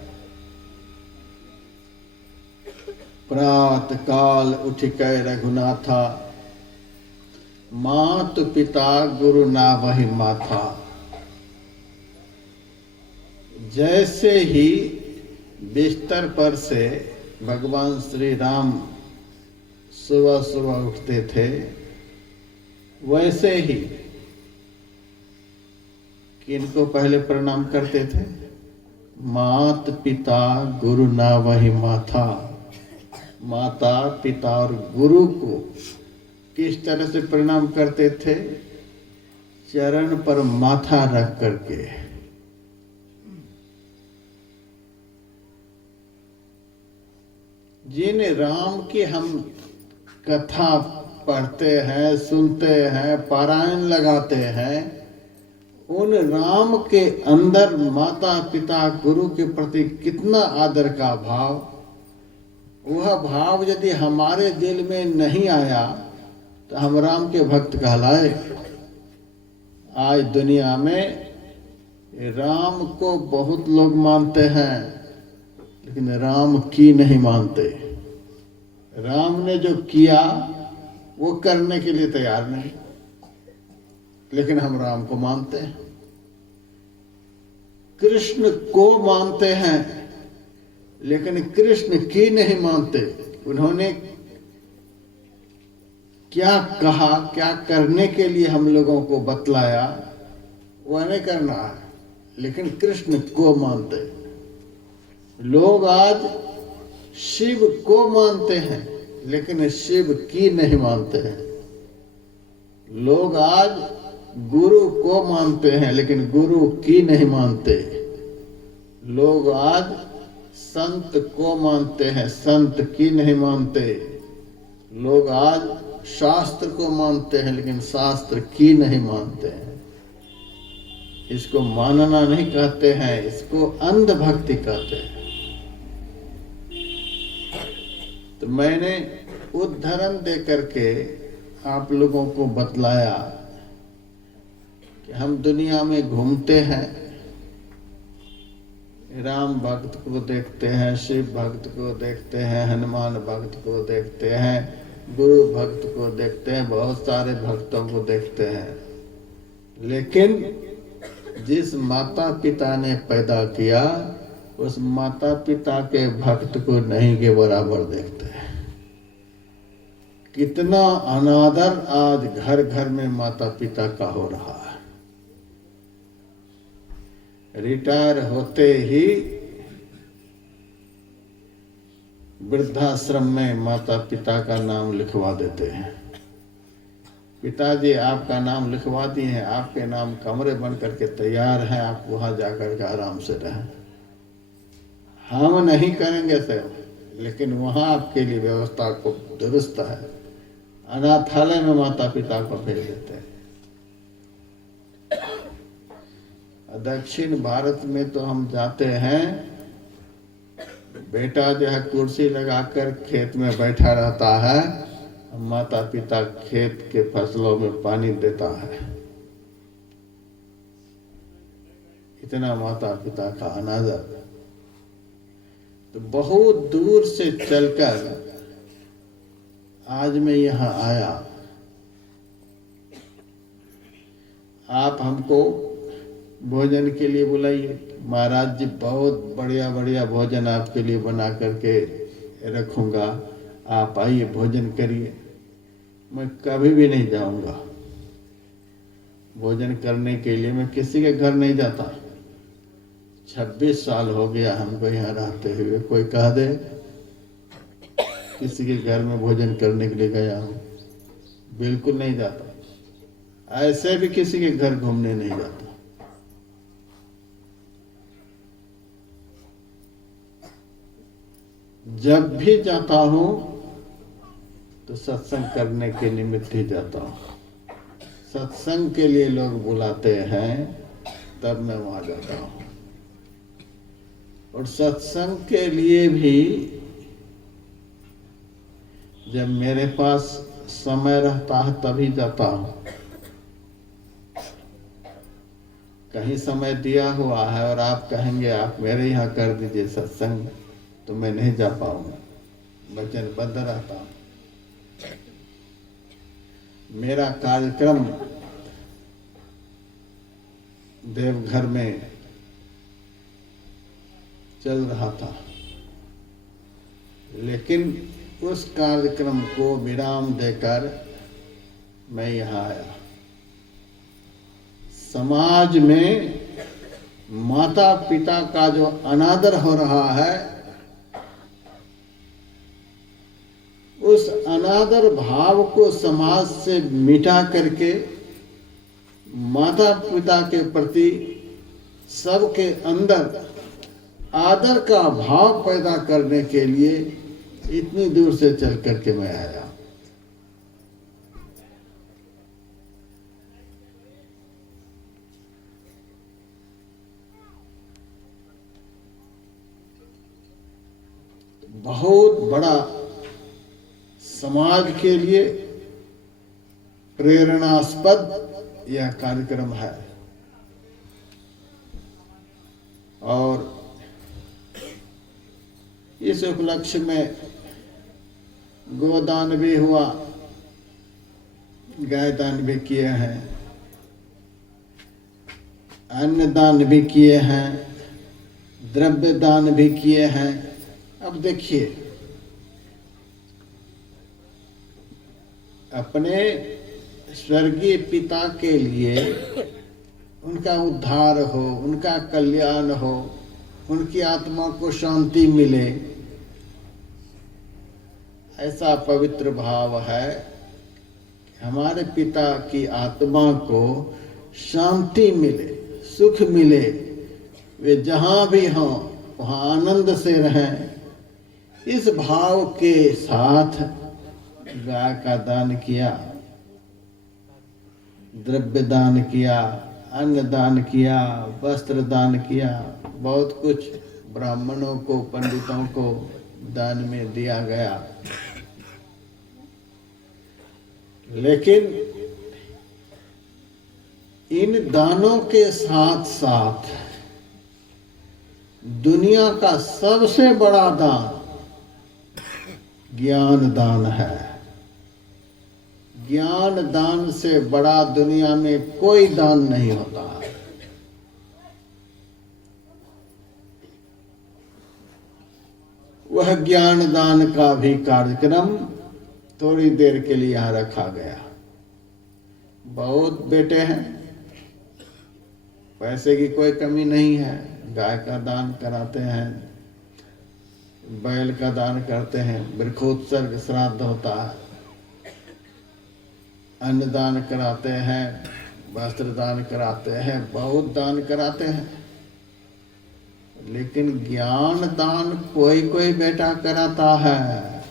प्रात काल उठ कै रघुनाथा, मात पिता गुरु ना वही माथा। जैसे ही बिस्तर पर से भगवान श्री राम सुबह सुबह उठते थे, वैसे ही किनको पहले प्रणाम करते थे? मात पिता गुरु ना वही माथा। माता पिता और गुरु को किस तरह से प्रणाम करते थे? चरण पर माथा रख करके। जिन राम की हम कथा पढ़ते हैं, सुनते हैं, पारायण लगाते हैं, उन राम के अंदर माता पिता गुरु के प्रति कितना आदर का भाव, वह भाव यदि हमारे दिल में नहीं आया तो हम राम के भक्त कहलाए। आज दुनिया में राम को बहुत लोग मानते हैं, लेकिन राम की नहीं मानते। राम ने जो किया वो करने के लिए तैयार नहीं, लेकिन हम राम को मानते हैं। कृष्ण को मानते हैं, लेकिन कृष्ण की नहीं मानते। उन्होंने क्या कहा, क्या करने के लिए हम लोगों को बतलाया, वह नहीं करना है, लेकिन कृष्ण को मानते हैं। लोग आज शिव को मानते हैं लेकिन शिव की नहीं मानते हैं। लोग आज गुरु को मानते हैं लेकिन गुरु की नहीं मानते। लोग आज संत को मानते हैं, संत की नहीं मानते। लोग आज शास्त्र को मानते हैं लेकिन शास्त्र की नहीं मानते हैं। इसको मानना नहीं कहते हैं, इसको अंधभक्ति कहते हैं। तो मैंने उदाहरण दे करके आप लोगों को बतलाया कि हम दुनिया में घूमते हैं, राम भक्त को देखते हैं, शिव भक्त को देखते हैं, हनुमान भक्त को देखते हैं, गुरु भक्त को देखते हैं, बहुत सारे भक्तों को देखते हैं। लेकिन जिस माता पिता ने पैदा किया उस माता पिता के भक्त को नहीं के बराबर देखते हैं। कितना अनादर आज घर घर में माता पिता का हो रहा है। रिटायर होते ही वृद्धाश्रम में माता पिता का नाम लिखवा देते हैं। पिताजी आपका नाम लिखवा दिए हैं, आपके नाम कमरे बन करके तैयार हैं, आप वहां जाकर के आराम से रहें। हम नहीं करेंगे सर, लेकिन वहां आपके लिए व्यवस्था को दुरुस्त है। अनाथालय में माता पिता को भेज देते हैं। दक्षिण भारत में तो हम जाते हैं, बेटा जो है कुर्सी लगाकर खेत में बैठा रहता है, माता पिता खेत के फसलों में पानी देता है। इतना माता पिता का अनादर। तो बहुत दूर से चलकर आज मैं यहाँ आया। आप हमको भोजन के लिए बुलाइए, महाराज जी बहुत बढ़िया बढ़िया भोजन आपके लिए बना करके रखूंगा, आप आइए भोजन करिए। मैं कभी भी नहीं जाऊंगा भोजन करने के लिए, मैं किसी के घर नहीं जाता। 26 साल हो गया हमको यहाँ रहते हुए, कोई कह दे किसी के घर में भोजन करने के लिए गया हूँ, बिल्कुल नहीं जाता। ऐसे भी किसी के घर घूमने नहीं जाता। जब भी जाता हूँ तो सत्संग करने के निमित्त ही जाता हूँ। सत्संग के लिए लोग बुलाते हैं तब मैं वहां जाता हूँ। और सत्संग के लिए भी जब मेरे पास समय रहता है तभी जाता हूँ। कहीं समय दिया हुआ है और आप कहेंगे आप मेरे यहाँ कर दीजिए सत्संग, तो मैं नहीं जा पाऊंगा, वचनबद्ध रहता हूँ। मेरा कार्यक्रम देवघर में चल रहा था, लेकिन उस कार्यक्रम को विराम देकर मैं यहाँ आया। समाज में माता पिता का जो अनादर हो रहा है, उस अनादर भाव को समाज से मिटा करके माता पिता के प्रति सबके अंदर आदर का भाव पैदा करने के लिए इतनी दूर से चल करके मैं आया। बहुत बड़ा समाज के लिए प्रेरणास्पद यह कार्यक्रम है। और इस उपलक्ष्य में गोदान भी हुआ, गाय दान भी किए हैं, अन्न दान भी किए हैं, द्रव्य दान भी किए हैं। अब देखिए, अपने स्वर्गीय पिता के लिए उनका उद्धार हो, उनका कल्याण हो, उनकी आत्मा को शांति मिले, ऐसा पवित्र भाव है कि हमारे पिता की आत्मा को शांति मिले, सुख मिले, वे जहाँ भी हों वहाँ आनंद से रहें। इस भाव के साथ गाय का दान किया, द्रव्य दान किया, अन्न दान किया, वस्त्र दान किया, बहुत कुछ ब्राह्मणों को, पंडितों को दान में दिया गया। लेकिन इन दानों के साथ साथ दुनिया का सबसे बड़ा दान ज्ञान दान है। ज्ञान दान से बड़ा दुनिया में कोई दान नहीं होता। वह ज्ञान दान का भी कार्यक्रम थोड़ी देर के लिए यहाँ रखा गया। बहुत बेटे हैं, पैसे की कोई कमी नहीं है, गाय का दान कराते हैं, बैल का दान करते हैं, वृक्षोत्सर्ग श्राद्ध होता है, अन्न दान कराते हैं, वस्त्र दान कराते हैं, बहुत दान कराते हैं। लेकिन ज्ञान दान कोई कोई बेटा कराता है।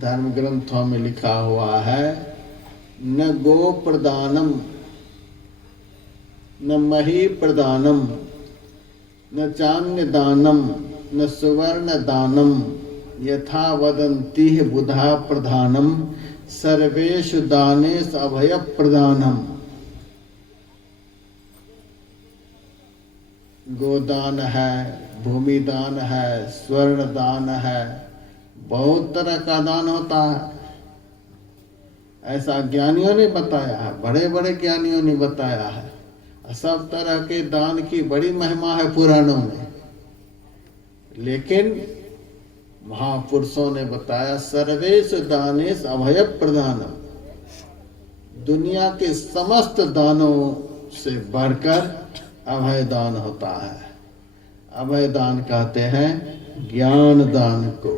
धर्म ग्रंथों में लिखा हुआ है, न गो प्रदानम न मही प्रदानम न चान्य दानम न सुवर्ण दानम यथा वदन्ति बुधा प्रधानम सर्वेषु दानेष अभय प्रदानम। गोदान है, भूमि दान है, स्वर्ण दान है, बहुत तरह का दान होता है। ऐसा ज्ञानियों ने बताया है, बड़े बड़े ज्ञानियों ने बताया है। सब तरह के दान की बड़ी महिमा है पुराणों में। लेकिन महापुरुषों ने बताया सर्वेश दानेश अभय प्रदानम, दुनिया के समस्त दानों से बढ़कर अभय दान होता है। अभय दान कहते हैं ज्ञान दान को।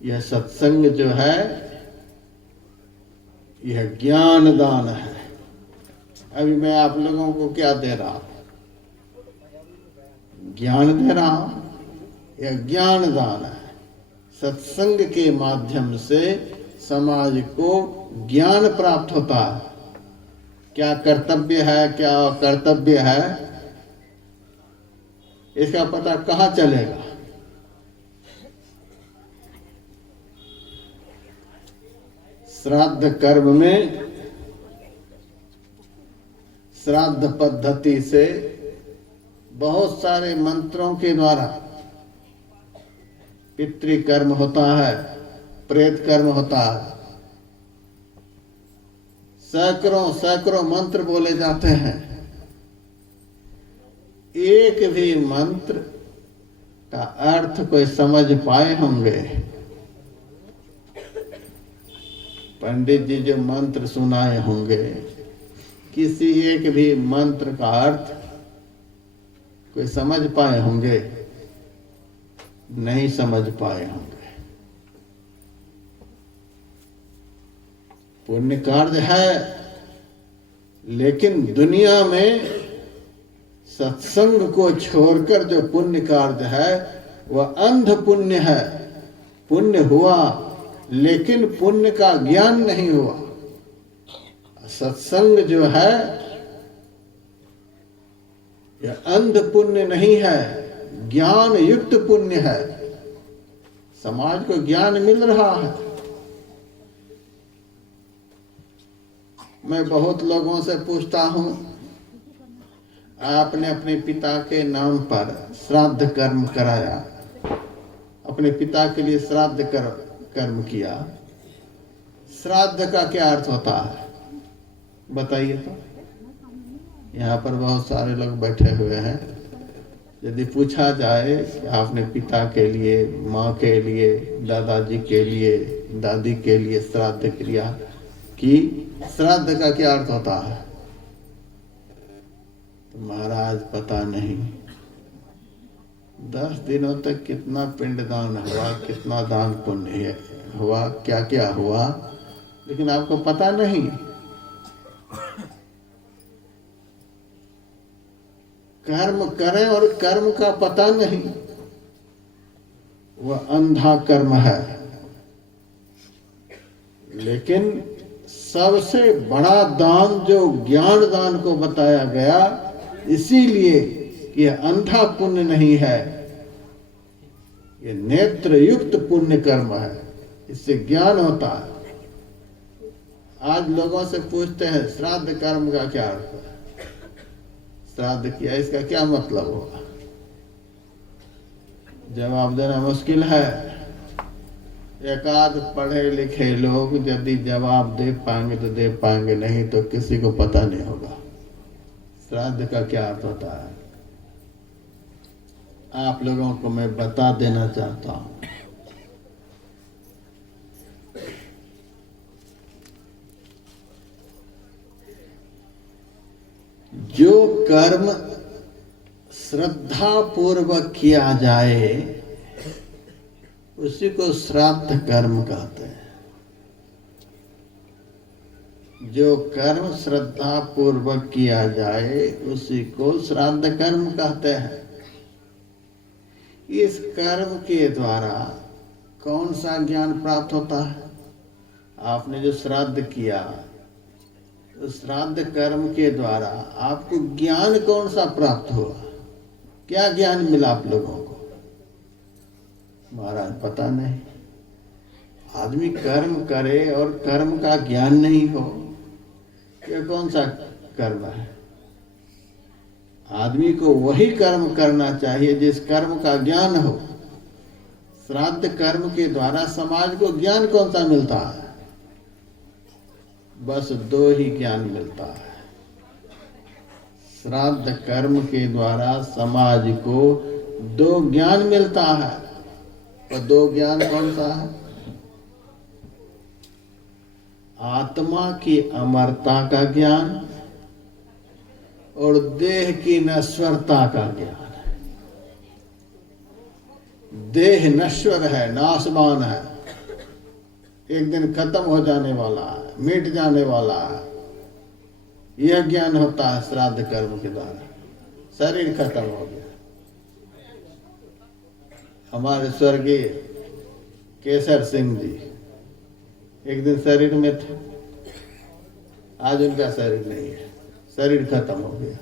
यह सत्संग जो है यह ज्ञान दान है। अभी मैं आप लोगों को क्या दे रहा हूं? ज्ञान दे रहा हूं। यह ज्ञान दान है। सत्संग के माध्यम से समाज को ज्ञान प्राप्त होता है। क्या कर्तव्य है, क्या अकर्तव्य है, इसका पता कहाँ चलेगा? श्राद्ध कर्म में श्राद्ध पद्धति से बहुत सारे मंत्रों के द्वारा पितृकर्म होता है, प्रेत कर्म होता है। सैकड़ों सैकड़ों मंत्र बोले जाते हैं। एक भी मंत्र का अर्थ कोई समझ पाए होंगे? पंडित जी जो मंत्र सुनाए होंगे, किसी एक भी मंत्र का अर्थ कोई समझ पाए होंगे? नहीं समझ पाए होंगे। पुण्य कार्य है, लेकिन दुनिया में सत्संग को छोड़कर जो पुण्य कार्य है वह अंध पुण्य है। पुण्य हुआ लेकिन पुण्य का ज्ञान नहीं हुआ। सत्संग जो है यह अंध पुण्य नहीं है, ज्ञान युक्त पुण्य है। समाज को ज्ञान मिल रहा है। मैं बहुत लोगों से पूछता हूं, आपने अपने पिता के नाम पर श्राद्ध कर्म कराया, अपने पिता के लिए श्राद्ध कर्म किया, श्राद्ध का क्या अर्थ होता है बताइए तो। यहाँ पर बहुत सारे लोग बैठे हुए हैं। यदि पूछा जाए कि आपने पिता के लिए, माँ के लिए, दादाजी के लिए, दादी के लिए श्राद्ध क्रिया की, श्राद्ध का क्या अर्थ होता है? तो महाराज पता नहीं 10 दिनों तक कितना पिंडदान हुआ, कितना दान पुण्य हुआ, क्या क्या हुआ, लेकिन आपको पता नहीं। कर्म करें और कर्म का पता नहीं, वह अंधा कर्म है। लेकिन सबसे बड़ा दान जो ज्ञान दान को बताया गया, इसीलिए कि यह अंधा पुण्य नहीं है, ये नेत्र युक्त पुण्य कर्म है, इससे ज्ञान होता है। आज लोगों से पूछते हैं श्राद्ध कर्म का क्या अर्थ है, श्राद्ध किया इसका क्या मतलब होगा? जवाब देना मुश्किल है। एकाध पढ़े लिखे लोग यदि जवाब दे पाएंगे तो दे पाएंगे, नहीं तो किसी को पता नहीं होगा श्राद्ध का क्या अर्थ होता है। आप लोगों को मैं बता देना चाहता हूं। जो कर्म श्रद्धा पूर्वक किया जाए उसी को श्राद्ध कर्म कहते हैं। जो कर्म श्रद्धा पूर्वक किया जाए उसी को श्राद्ध कर्म कहते हैं। इस कर्म के द्वारा कौन सा ज्ञान प्राप्त होता है? आपने जो श्राद्ध किया, तो श्राद्ध कर्म के द्वारा आपको ज्ञान कौन सा प्राप्त हुआ? क्या ज्ञान मिला आप लोगों को? महाराज पता नहीं। आदमी कर्म करे और कर्म का ज्ञान नहीं हो, यह कौन सा कर्म है? आदमी को वही कर्म करना चाहिए जिस कर्म का ज्ञान हो। श्राद्ध कर्म के द्वारा समाज को ज्ञान कौन सा मिलता है? बस 2 ही ज्ञान मिलता है। श्राद्ध कर्म के द्वारा समाज को 2 ज्ञान मिलता है। और 2 ज्ञान कौन सा है? आत्मा की अमरता का ज्ञान और देह की नश्वरता का ज्ञान। देह नश्वर है, नाशवान है, एक दिन खत्म हो जाने वाला है, मिट जाने वाला है। यह ज्ञान होता है श्राद्ध कर्म के द्वारा। शरीर खत्म हो गया। हमारे स्वर्गीय केसर सिंह जी एक दिन शरीर में थे, आज उनका शरीर नहीं है, शरीर खत्म हो गया,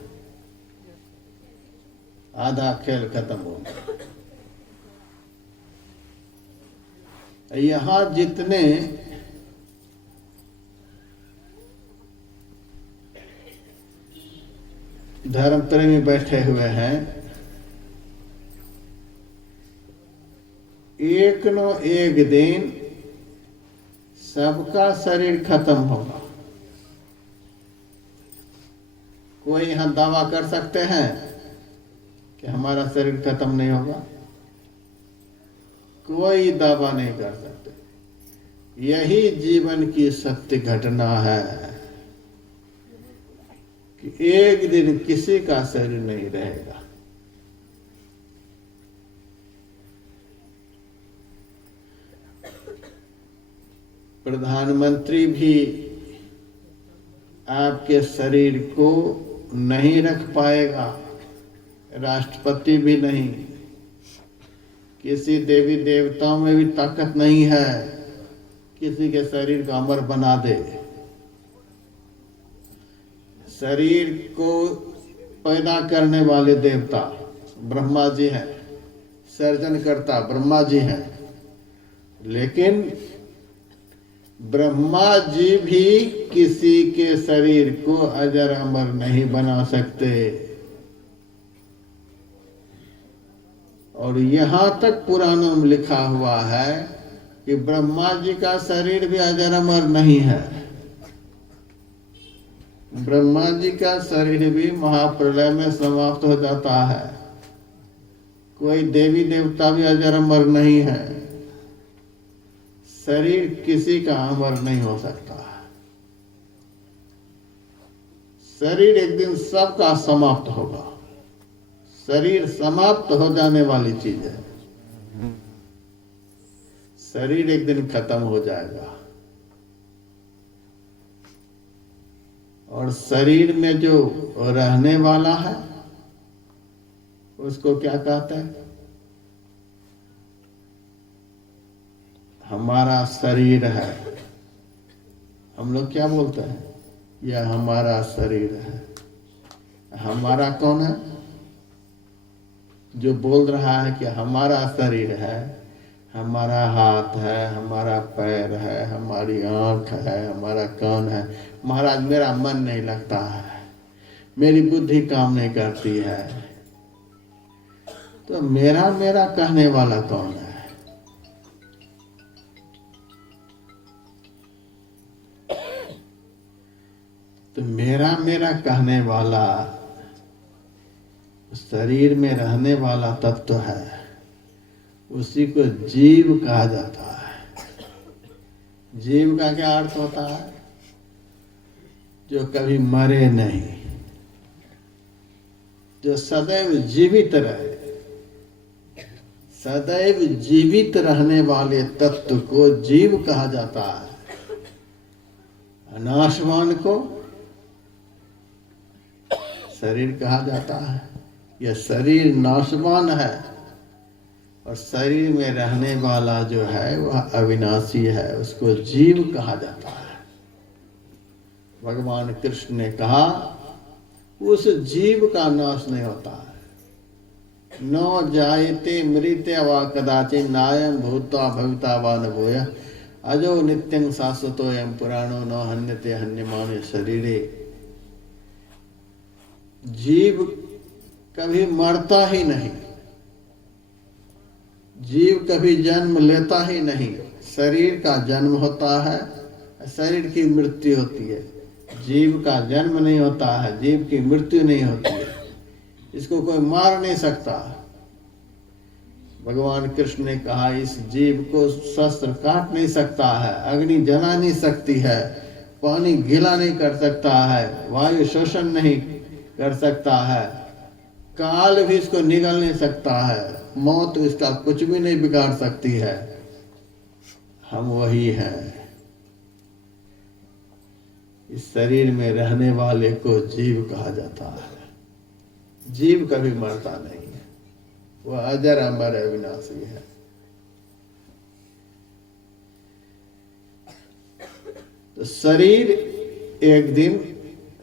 आधा खेल खत्म हो गया। यहाँ जितने धर्म प्रेमी बैठे हुए हैं, एक न एक दिन सबका शरीर खत्म होगा। कोई यहाँ दावा कर सकते हैं कि हमारा शरीर खत्म नहीं होगा? कोई दावा नहीं कर सकते। यही जीवन की सत्य घटना है कि एक दिन किसी का शरीर नहीं रहेगा। प्रधानमंत्री भी आपके शरीर को नहीं रख पाएगा, राष्ट्रपति भी नहीं, किसी देवी देवताओं में भी ताकत नहीं है किसी के शरीर को अमर बना दे। शरीर को पैदा करने वाले देवता ब्रह्मा जी हैं, सर्जनकर्ता ब्रह्मा जी हैं, लेकिन ब्रह्मा जी भी किसी के शरीर को अजर अमर नहीं बना सकते। और यहाँ तक पुराणों में लिखा हुआ है कि ब्रह्मा जी का शरीर भी अजर अमर नहीं है। ब्रह्मा जी का शरीर भी महाप्रलय में समाप्त हो जाता है। कोई देवी देवता भी अजर अमर नहीं है। शरीर किसी का अमर नहीं हो सकता। शरीर एक दिन सबका समाप्त होगा। शरीर समाप्त हो जाने वाली चीज है। शरीर एक दिन खत्म हो जाएगा। और शरीर में जो रहने वाला है उसको क्या कहते हैं? हमारा शरीर है। हम लोग क्या बोलते हैं? यह हमारा शरीर है। हमारा कौन है? जो बोल रहा है कि हमारा शरीर है, हमारा हाथ है, हमारा पैर है, हमारी आंख है, हमारा कान है। महाराज मेरा मन नहीं लगता है, मेरी बुद्धि काम नहीं करती है। तो मेरा मेरा कहने वाला कौन है? तो मेरा मेरा कहने वाला शरीर में रहने वाला तत्व है, उसी को जीव कहा जाता है। जीव का क्या अर्थ होता है? जो कभी मरे नहीं, जो सदैव जीवित रहे। सदैव जीवित रहने वाले तत्व को जीव कहा जाता है। नाशवान को शरीर कहा जाता है। यह शरीर नाशवान है और शरीर में रहने वाला जो है वह अविनाशी है, उसको जीव कहा जाता है। भगवान कृष्ण ने कहा उस जीव का नाश नहीं होता है। न जायते मृत्य वा कदाचिन नायम भूत्वा भविता वा न भूयः अजो नित्यं शाश्वतोऽयं पुराणो न हन्यते हन्यमाने शरीरे। जीव कभी मरता ही नहीं, जीव कभी जन्म लेता ही नहीं। शरीर का जन्म होता है, शरीर की मृत्यु होती है। जीव का जन्म नहीं होता है, जीव की मृत्यु नहीं होती है। इसको कोई मार नहीं सकता। भगवान कृष्ण ने कहा इस जीव को शस्त्र काट नहीं सकता है, अग्नि जला नहीं सकती है, पानी गीला नहीं कर सकता है, वायु शोषण नहीं कर सकता है, काल भी इसको निगल नहीं सकता है, मौत इसका कुछ भी नहीं बिगाड़ सकती है। हम वही हैं। इस शरीर में रहने वाले को जीव कहा जाता है। जीव कभी मरता नहीं है, वह अजर अमर अविनाशी है। तो शरीर एक दिन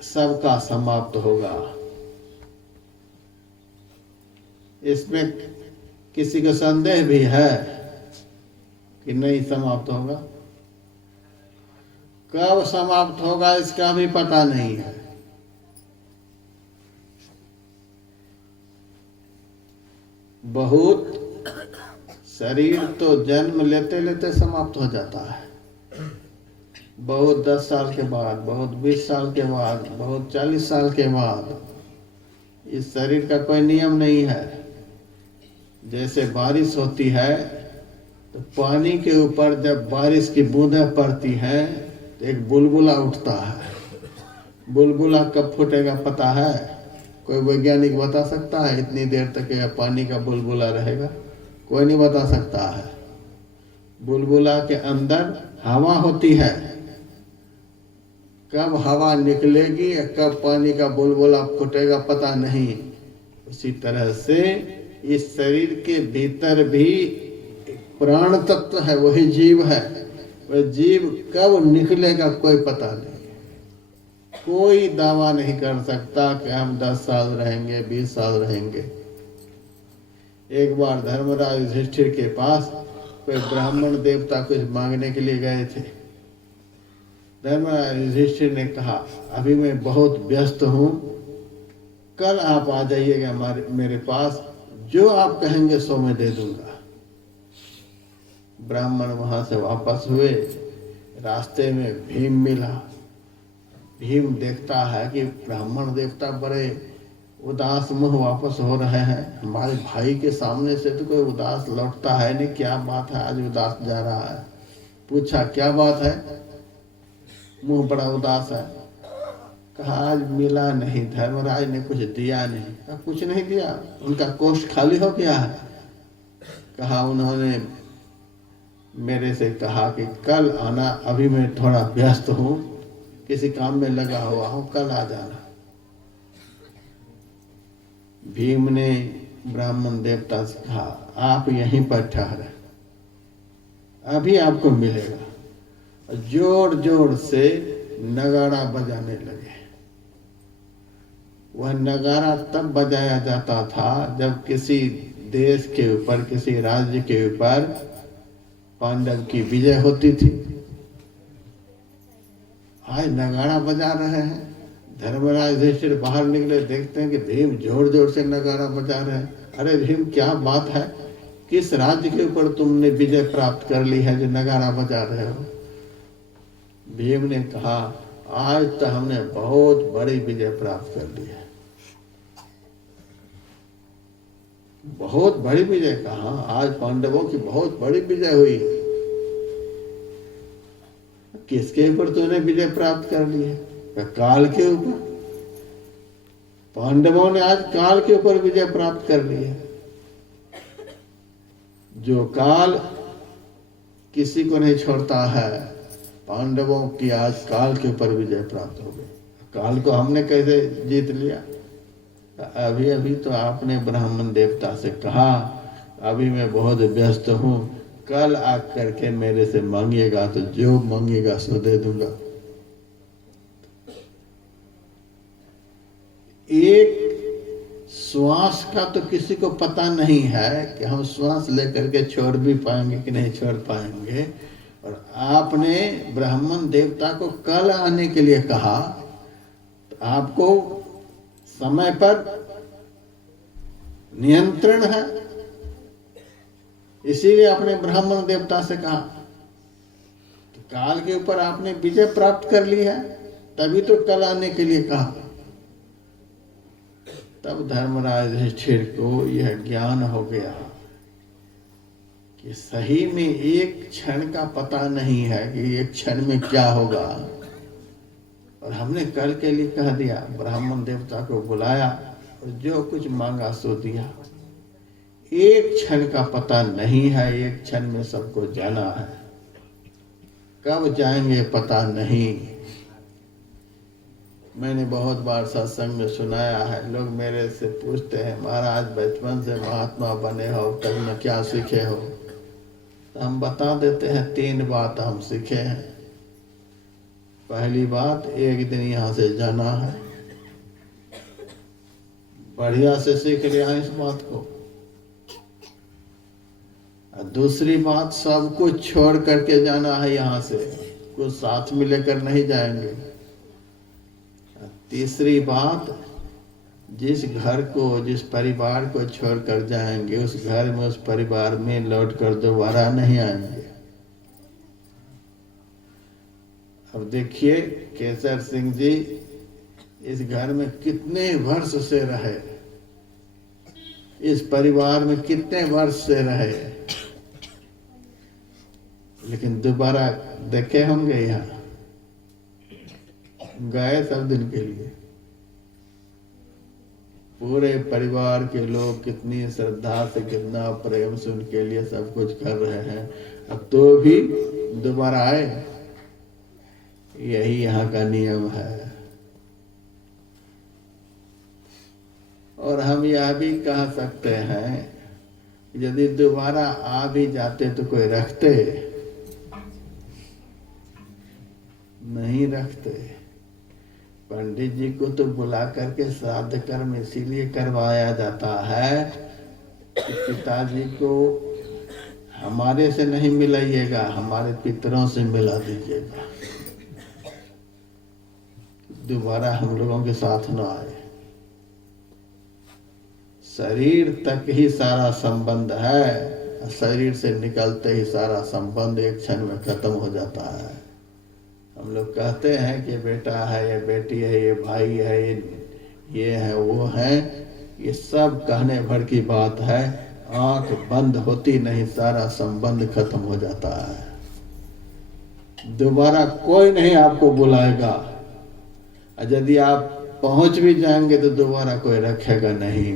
सबका समाप्त होगा। इसमें किसी को संदेह भी है कि नहीं समाप्त होगा? कब समाप्त होगा इसका भी पता नहीं है। बहुत शरीर तो जन्म लेते लेते समाप्त हो जाता है। बहुत 10 साल के बाद, बहुत 20 साल के बाद, बहुत 40 साल के बाद। इस शरीर का कोई नियम नहीं है। जैसे बारिश होती है तो पानी के ऊपर जब बारिश की बूंदें पड़ती हैं तो एक बुलबुला उठता है। बुलबुला कब फूटेगा पता है? कोई वैज्ञानिक बता सकता है? इतनी देर तक यह पानी का बुलबुला रहेगा? कोई नहीं बता सकता है। बुलबुला के अंदर हवा होती है, कब हवा निकलेगी या कब पानी का बुलबुला फूटेगा पता नहीं। उसी तरह से इस शरीर के भीतर भी प्राण तत्व है, वही जीव है। वह जीव कब निकलेगा कोई पता नहीं। कोई दावा नहीं कर सकता कि हम 10 साल रहेंगे, 20 साल रहेंगे। एक बार धर्मराज युधिष्ठिर के पास कोई ब्राह्मण देवता कुछ मांगने के लिए गए थे। धर्मराज युधिष्ठिर ने कहा अभी मैं बहुत व्यस्त हूँ, कल आप आ जाइएगा मेरे पास, जो आप कहेंगे सो मैं दे दूंगा। ब्राह्मण वहां से वापस हुए। रास्ते में भीम मिला। भीम देखता है कि ब्राह्मण देवता बड़े उदास मुंह वापस हो रहे हैं। हमारे भाई के सामने से तो कोई उदास लौटता है नहीं, क्या बात है आज उदास जा रहा है? पूछा क्या बात है, मुंह बड़ा उदास है? कहा आज मिला नहीं, धर्मराज ने कुछ दिया नहीं। कहा कुछ नहीं दिया, उनका कोष खाली हो गया है। कहा उन्होंने मेरे से कहा कि कल आना, अभी मैं थोड़ा व्यस्त हूँ, किसी काम में लगा हुआ हूँ, कल आ जाना। भीम ने ब्राह्मण देवता से कहा आप यहीं पर ठहरे, अभी आपको मिलेगा। जोर जोर से नगाड़ा बजाने लगे। वह नगाड़ा तब बजाया जाता था जब किसी देश के ऊपर, किसी राज्य के ऊपर पांडव की विजय होती थी। आज नगाड़ा बजा रहे हैं। धर्मराज युधिष्ठिर बाहर निकले, देखते हैं कि भीम जोर जोर से नगाड़ा बजा रहे हैं। अरे भीम क्या बात है, किस राज्य के ऊपर तुमने विजय प्राप्त कर ली है जो नगाड़ा बजा रहे हो? भीम ने कहा आज तो हमने बहुत बड़ी विजय प्राप्त कर ली है। बहुत बड़ी विजय? कहा आज पांडवों की बहुत बड़ी विजय हुई। किसके ऊपर तूने विजय प्राप्त कर ली है? काल के ऊपर। पांडवों ने आज काल के ऊपर विजय प्राप्त कर ली है। जो काल किसी को नहीं छोड़ता है, पांडवों की आज काल के ऊपर विजय प्राप्त हो गई। काल को हमने कैसे जीत लिया? अभी अभी तो आपने ब्राह्मण देवता से कहा अभी मैं बहुत व्यस्त हूँ, कल आकर के मेरे से मांगिएगा तो जो मांगिएगा सो दे दूंगा। एक श्वास का तो किसी को पता नहीं है कि हम श्वास लेकर के छोड़ भी पाएंगे कि नहीं छोड़ पाएंगे, और आपने ब्राह्मण देवता को कल आने के लिए कहा। तो आपको समय पर नियंत्रण है, इसीलिए आपने ब्राह्मण देवता से कहा। तो काल के ऊपर आपने विजय प्राप्त कर ली है, तभी तो कल आने के लिए कहा। तब धर्मराज युधिष्ठिर को यह ज्ञान हो गया कि सही में एक क्षण का पता नहीं है कि एक क्षण में क्या होगा, और हमने कल के लिए कह दिया। ब्राह्मण देवता को बुलाया और जो कुछ मांगा सो दिया। एक क्षण का पता नहीं है, एक क्षण में सबको जाना है। कब जाएंगे पता नहीं। मैंने बहुत बार सत्संग में सुनाया है, लोग मेरे से पूछते हैं महाराज बचपन से महात्मा बने हो, तब में क्या सीखे हो? तो हम बता देते हैं 3 बात हम सीखे हैं। पहली बात, एक दिन यहाँ से जाना है। बढ़िया से सीख लिया इस बात को। दूसरी बात, सब कुछ छोड़ करके जाना है यहाँ से, कुछ साथ में लेकर नहीं जाएंगे। तीसरी बात, जिस घर को, जिस परिवार को छोड़कर जाएंगे, उस घर में, उस परिवार में लौट कर दोबारा नहीं आएंगे। अब देखिए केसर सिंह जी इस घर में कितने वर्ष से रहे, इस परिवार में कितने वर्ष से रहे, लेकिन दोबारा देखे होंगे यहाँ गए सब दिन के लिए। पूरे परिवार के लोग कितनी श्रद्धा से, कितना प्रेम से उनके लिए सब कुछ कर रहे हैं, अब तो भी दोबारा आए। यही यहाँ का नियम है। और हम यह भी कह सकते हैं यदि दोबारा आ भी जाते तो कोई रखते नहीं, रखते। पंडित जी को तो बुला करके श्राद्ध कर्म इसीलिए करवाया जाता है कि पिताजी को हमारे से नहीं मिलाइएगा, हमारे पितरों से मिला दीजिएगा, दोबारा हम लोगों के साथ न आए। शरीर तक ही सारा संबंध है, शरीर से निकलते ही सारा संबंध एक क्षण में खत्म हो जाता है। हम लोग कहते हैं कि बेटा है, ये बेटी है, ये भाई है, ये है, वो है, ये सब कहने भर की बात है। आंख बंद होती नहीं सारा संबंध खत्म हो जाता है। दोबारा कोई नहीं आपको बुलाएगा, और यदि आप पहुंच भी जाएंगे तो दोबारा कोई रखेगा नहीं।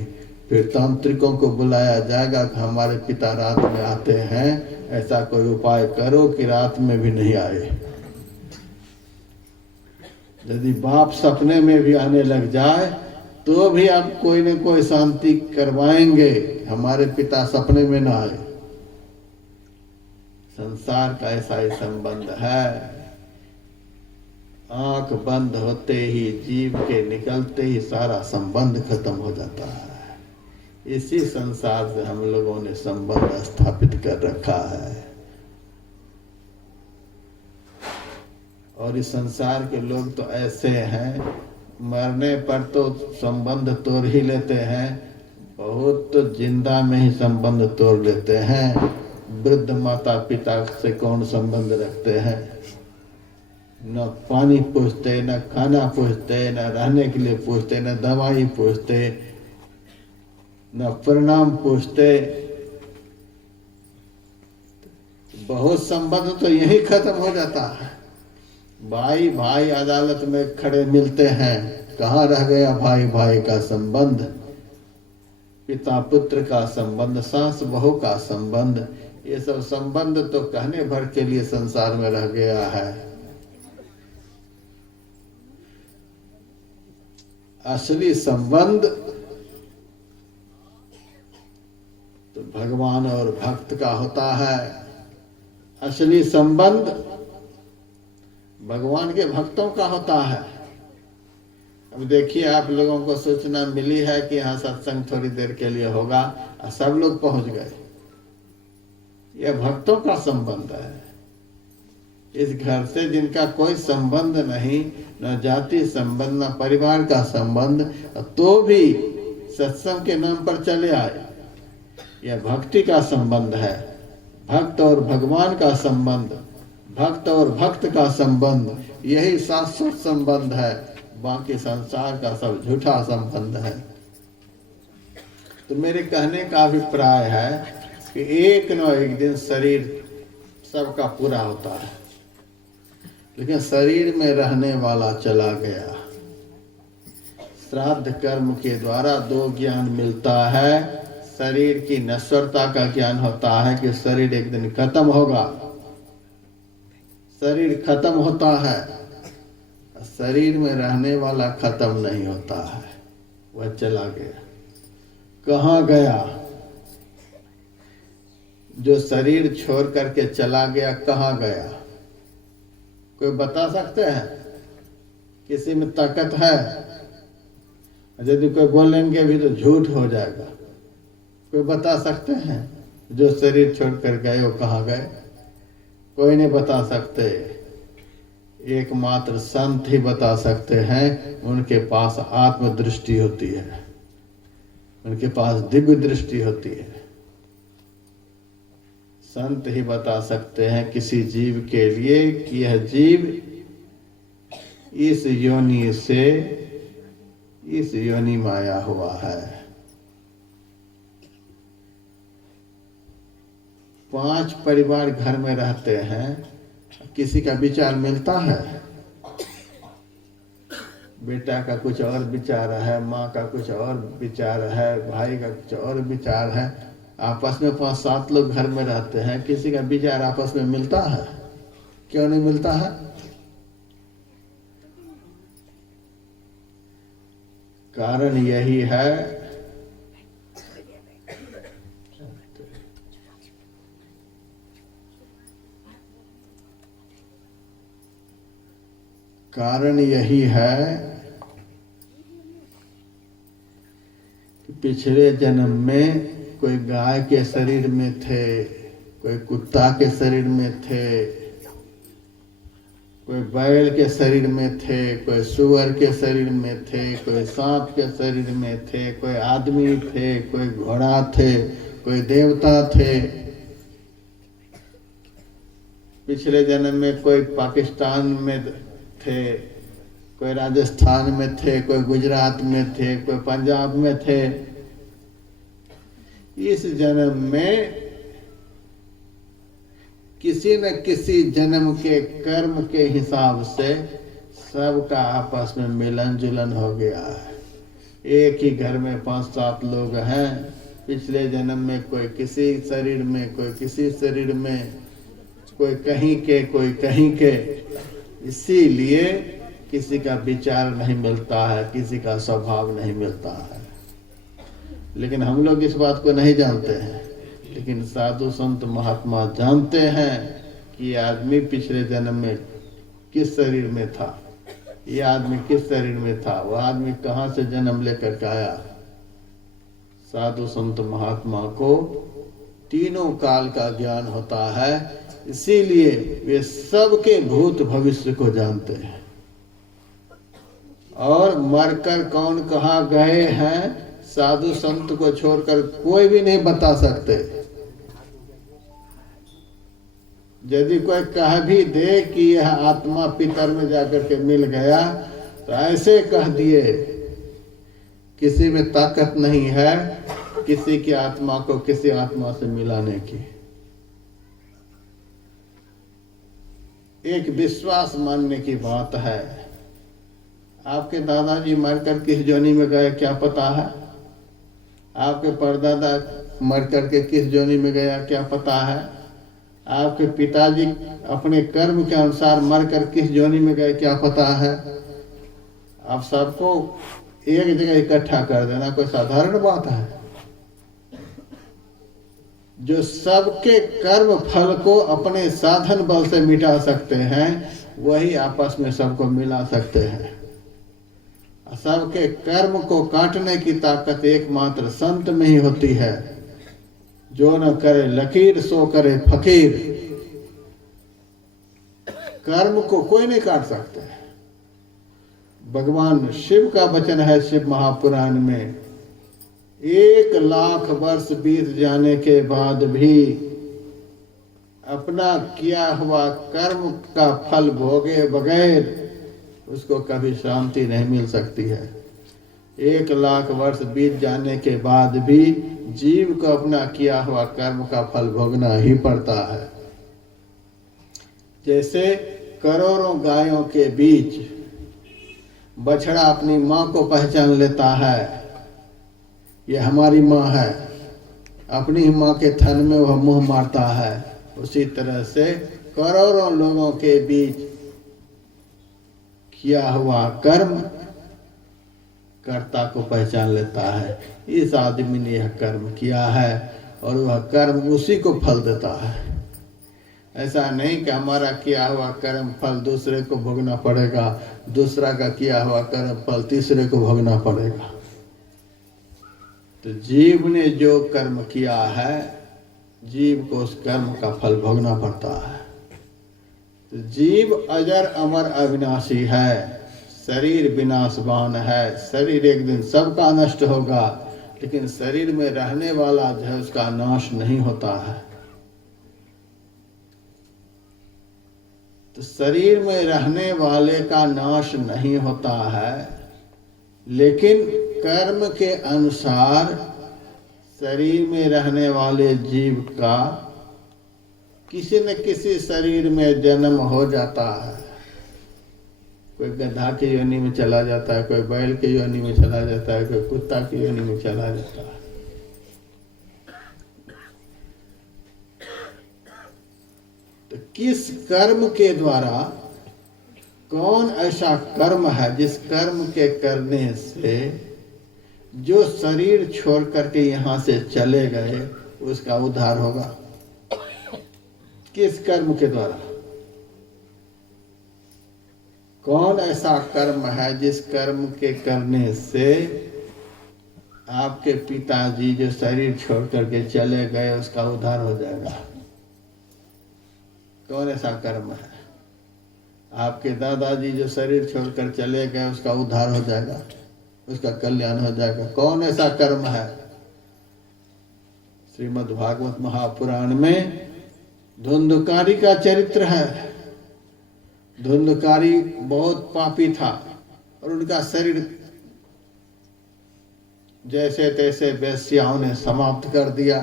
फिर तांत्रिकों को बुलाया जाएगा कि हमारे पिता रात में आते हैं, ऐसा कोई उपाय करो कि रात में भी नहीं आए। यदि बाप सपने में भी आने लग जाए तो भी आप कोई न कोई शांति करवाएंगे, हमारे पिता सपने में ना आए। संसार का ऐसा ही संबंध है। आंख बंद होते ही, जीव के निकलते ही सारा संबंध खत्म हो जाता है। इसी संसार से हम लोगों ने संबंध स्थापित कर रखा है। और इस संसार के लोग तो ऐसे हैं, मरने पर तो संबंध तोड़ ही लेते हैं, बहुत तो जिंदा में ही संबंध तोड़ लेते हैं। वृद्ध माता पिता से कौन संबंध रखते हैं? न पानी पूछते, न खाना पूछते, न रहने के लिए पूछते, न दवाई पूछते, न प्रणाम पूछते। बहुत संबंध तो यही खत्म हो जाता है। भाई भाई अदालत में खड़े मिलते हैं, कहाँ रह गया भाई भाई का संबंध, पिता पुत्र का संबंध, सास बहू का संबंध। ये सब संबंध तो कहने भर के लिए संसार में रह गया है। असली संबंध तो भगवान और भक्त का होता है। असली संबंध भगवान के भक्तों का होता है। अब देखिए, आप लोगों को सूचना मिली है कि यहाँ सत्संग थोड़ी देर के लिए होगा और सब लोग पहुंच गए। यह भक्तों का संबंध है। इस घर से जिनका कोई संबंध नहीं, न जाति संबंध, न परिवार का संबंध, तो भी सत्संग के नाम पर चले आए, यह भक्ति का संबंध है। भक्त और भगवान का संबंध, भक्त और भक्त का संबंध, यही शाश्वत संबंध है। बाकी संसार का सब झूठा संबंध है। तो मेरे कहने का अभिप्राय है कि एक न एक दिन शरीर सबका पूरा होता है, लेकिन शरीर में रहने वाला चला गया। श्राद्ध कर्म के द्वारा दो ज्ञान मिलता है। शरीर की नश्वरता का ज्ञान होता है कि शरीर एक दिन खत्म होगा। शरीर खत्म होता है, शरीर में रहने वाला खत्म नहीं होता है, वह चला गया। कहाँ गया? जो शरीर छोड़ करके चला गया, कहाँ गया? कोई बता सकते हैं? किसी में ताकत है? यदि कोई बोलेंगे भी तो झूठ हो जाएगा। कोई बता सकते हैं जो शरीर छोड़ कर गए वो कहाँ गए? कोई नहीं बता सकते। एकमात्र संत ही बता सकते हैं। उनके पास आत्मदृष्टि होती है, उनके पास दिव्य दृष्टि होती है। संत ही बता सकते हैं किसी जीव के लिए कि यह जीव इस योनि से इस योनि में आया हुआ है। 5 परिवार घर में रहते हैं, किसी का विचार मिलता है? बेटा का कुछ और विचार है, माँ का कुछ और विचार है, भाई का कुछ और विचार है। आपस में 5-7 लोग घर में रहते हैं, किसी का विचार आपस में मिलता है? क्यों नहीं मिलता है? कारण यही है कि पिछले जन्म में कोई गाय के शरीर में थे, कोई कुत्ता के शरीर में थे, कोई बैल के शरीर में थे, कोई सुअर के शरीर में थे, कोई सांप के शरीर में थे, कोई आदमी थे, कोई घोड़ा थे, कोई देवता थे। पिछले जन्म में कोई पाकिस्तान में थे, कोई राजस्थान में थे, कोई गुजरात में थे, कोई पंजाब में थे। इस जन्म में किसी न किसी जन्म के कर्म के हिसाब से सबका आपस में मिलन जुलन हो गया है। एक ही घर में 5-7 लोग हैं, पिछले जन्म में कोई किसी शरीर में, कोई किसी शरीर में, कोई कहीं के, कोई कहीं के। इसीलिए किसी का विचार नहीं मिलता है, किसी का स्वभाव नहीं मिलता है। लेकिन हम लोग इस बात को नहीं जानते हैं, लेकिन साधु संत महात्मा जानते हैं कि ये आदमी पिछले जन्म में किस शरीर में था, ये आदमी किस शरीर में था, वह आदमी कहाँ से जन्म लेकर के आया। साधु संत महात्मा को तीनों काल का ज्ञान होता है, इसीलिए वे सबके भूत भविष्य को जानते हैं। और मरकर कौन कहाँ गए हैं साधु संत को छोड़कर कोई भी नहीं बता सकते। यदि कोई कह भी दे कि यह आत्मा पितर में जाकर के मिल गया, तो ऐसे कह दिए, किसी में ताकत नहीं है किसी की आत्मा को किसी आत्मा से मिलाने की। एक विश्वास मानने की बात है। आपके दादाजी मरकर किस जोनी में गए क्या पता है, आपके परदादा मरकर के किस जोनी में गया क्या पता है, आपके पिताजी अपने कर्म के अनुसार मरकर किस जोनी में गए क्या पता है। आप सबको एक जगह इकट्ठा कर देना कोई साधारण बात है। जो सबके कर्म फल को अपने साधन बल से मिटा सकते हैं, वही आपस में सबको मिला सकते हैं। सबके कर्म को काटने की ताकत एकमात्र संत में ही होती है। जो न करे लकीर सो करे फकीर। कर्म को कोई नहीं काट सकते। भगवान शिव का वचन है शिव महापुराण में, 1,00,000 वर्ष बीत जाने के बाद भी अपना किया हुआ कर्म का फल भोगे बगैर उसको कभी शांति नहीं मिल सकती है। 1,00,000 वर्ष बीत जाने के बाद भी जीव को अपना किया हुआ कर्म का फल भोगना ही पड़ता है। जैसे करोड़ों गायों के बीच बछड़ा अपनी माँ को पहचान लेता है, ये हमारी माँ है, अपनी माँ के थन में वह मुंह मारता है। उसी तरह से करोड़ों लोगों के बीच किया हुआ कर्म कर्ता को पहचान लेता है। इस आदमी ने यह कर्म किया है और वह कर्म उसी को फल देता है। ऐसा नहीं कि हमारा किया हुआ कर्म फल दूसरे को भोगना पड़ेगा, दूसरा का किया हुआ कर्म फल तीसरे को भोगना पड़ेगा। तो जीव ने जो कर्म किया है, जीव को उस कर्म का फल भोगना पड़ता है। तो जीव अजर अमर अविनाशी है, शरीर विनाशवान है। शरीर एक दिन सबका नष्ट होगा, लेकिन शरीर में रहने वाला जो है उसका नाश नहीं होता है। तो शरीर में रहने वाले का नाश नहीं होता है, लेकिन कर्म के अनुसार शरीर में रहने वाले जीव का किसी न किसी शरीर में जन्म हो जाता है। कोई गधा की योनि में चला जाता है, कोई बैल की योनि में चला जाता है, कोई कुत्ता की योनि में चला जाता है। तो किस कर्म के द्वारा, कौन ऐसा कर्म है जिस कर्म के करने से जो शरीर छोड़ करके यहाँ से चले गए उसका उद्धार होगा? किस कर्म के द्वारा? कौन ऐसा कर्म है जिस कर्म के करने से आपके पिताजी जो शरीर छोड़ करके चले गए उसका उद्धार हो जाएगा? कौन ऐसा कर्म है? आपके दादाजी जो शरीर छोड़कर चले गए उसका उद्धार हो जाएगा, उसका कल्याण हो जाएगा। कौन ऐसा कर्म है? श्रीमद् भागवत महापुराण में धुंधकारी का चरित्र है। धुंधकारी बहुत पापी था और उनका शरीर जैसे तैसे वेश्याओं ने समाप्त कर दिया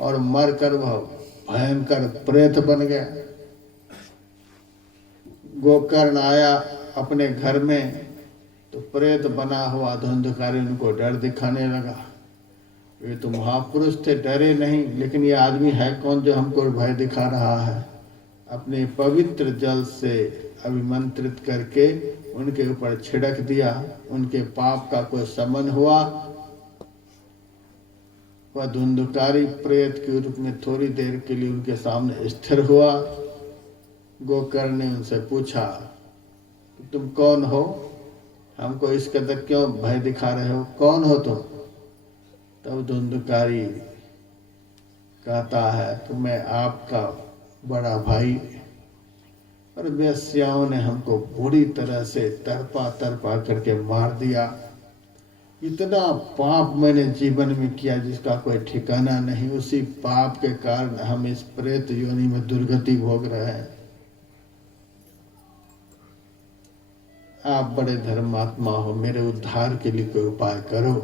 और मरकर वह भयंकर प्रेत बन गया। गोकर्ण आया अपने घर में, तो प्रेत बना हुआ धुंधकारी उनको डर दिखाने लगा। ये तो महापुरुष थे, डरे नहीं, लेकिन ये आदमी है कौन जो हमको भय दिखा रहा है। अपने पवित्र जल से अभिमंत्रित करके उनके ऊपर छिड़क दिया। उनके पाप का कोई समन हुआ। वह धुंधकारी प्रेत के रूप में थोड़ी देर के लिए उनके सामने स्थिर हुआ। गोकर्ण ने उनसे पूछा, तुम कौन हो? हमको इस कदर क्यों भय दिखा रहे हो? कौन हो तुम? तब धुंधकारी कहता है, तो मैं आपका बड़ा भाई, और वेश्याओं ने हमको बुरी तरह से तरपा तरपा करके मार दिया। इतना पाप मैंने जीवन में किया जिसका कोई ठिकाना नहीं। उसी पाप के कारण हम इस प्रेत योनि में दुर्गति भोग रहे हैं। आप बड़े धर्मात्मा हो, मेरे उद्धार के लिए कोई उपाय करो।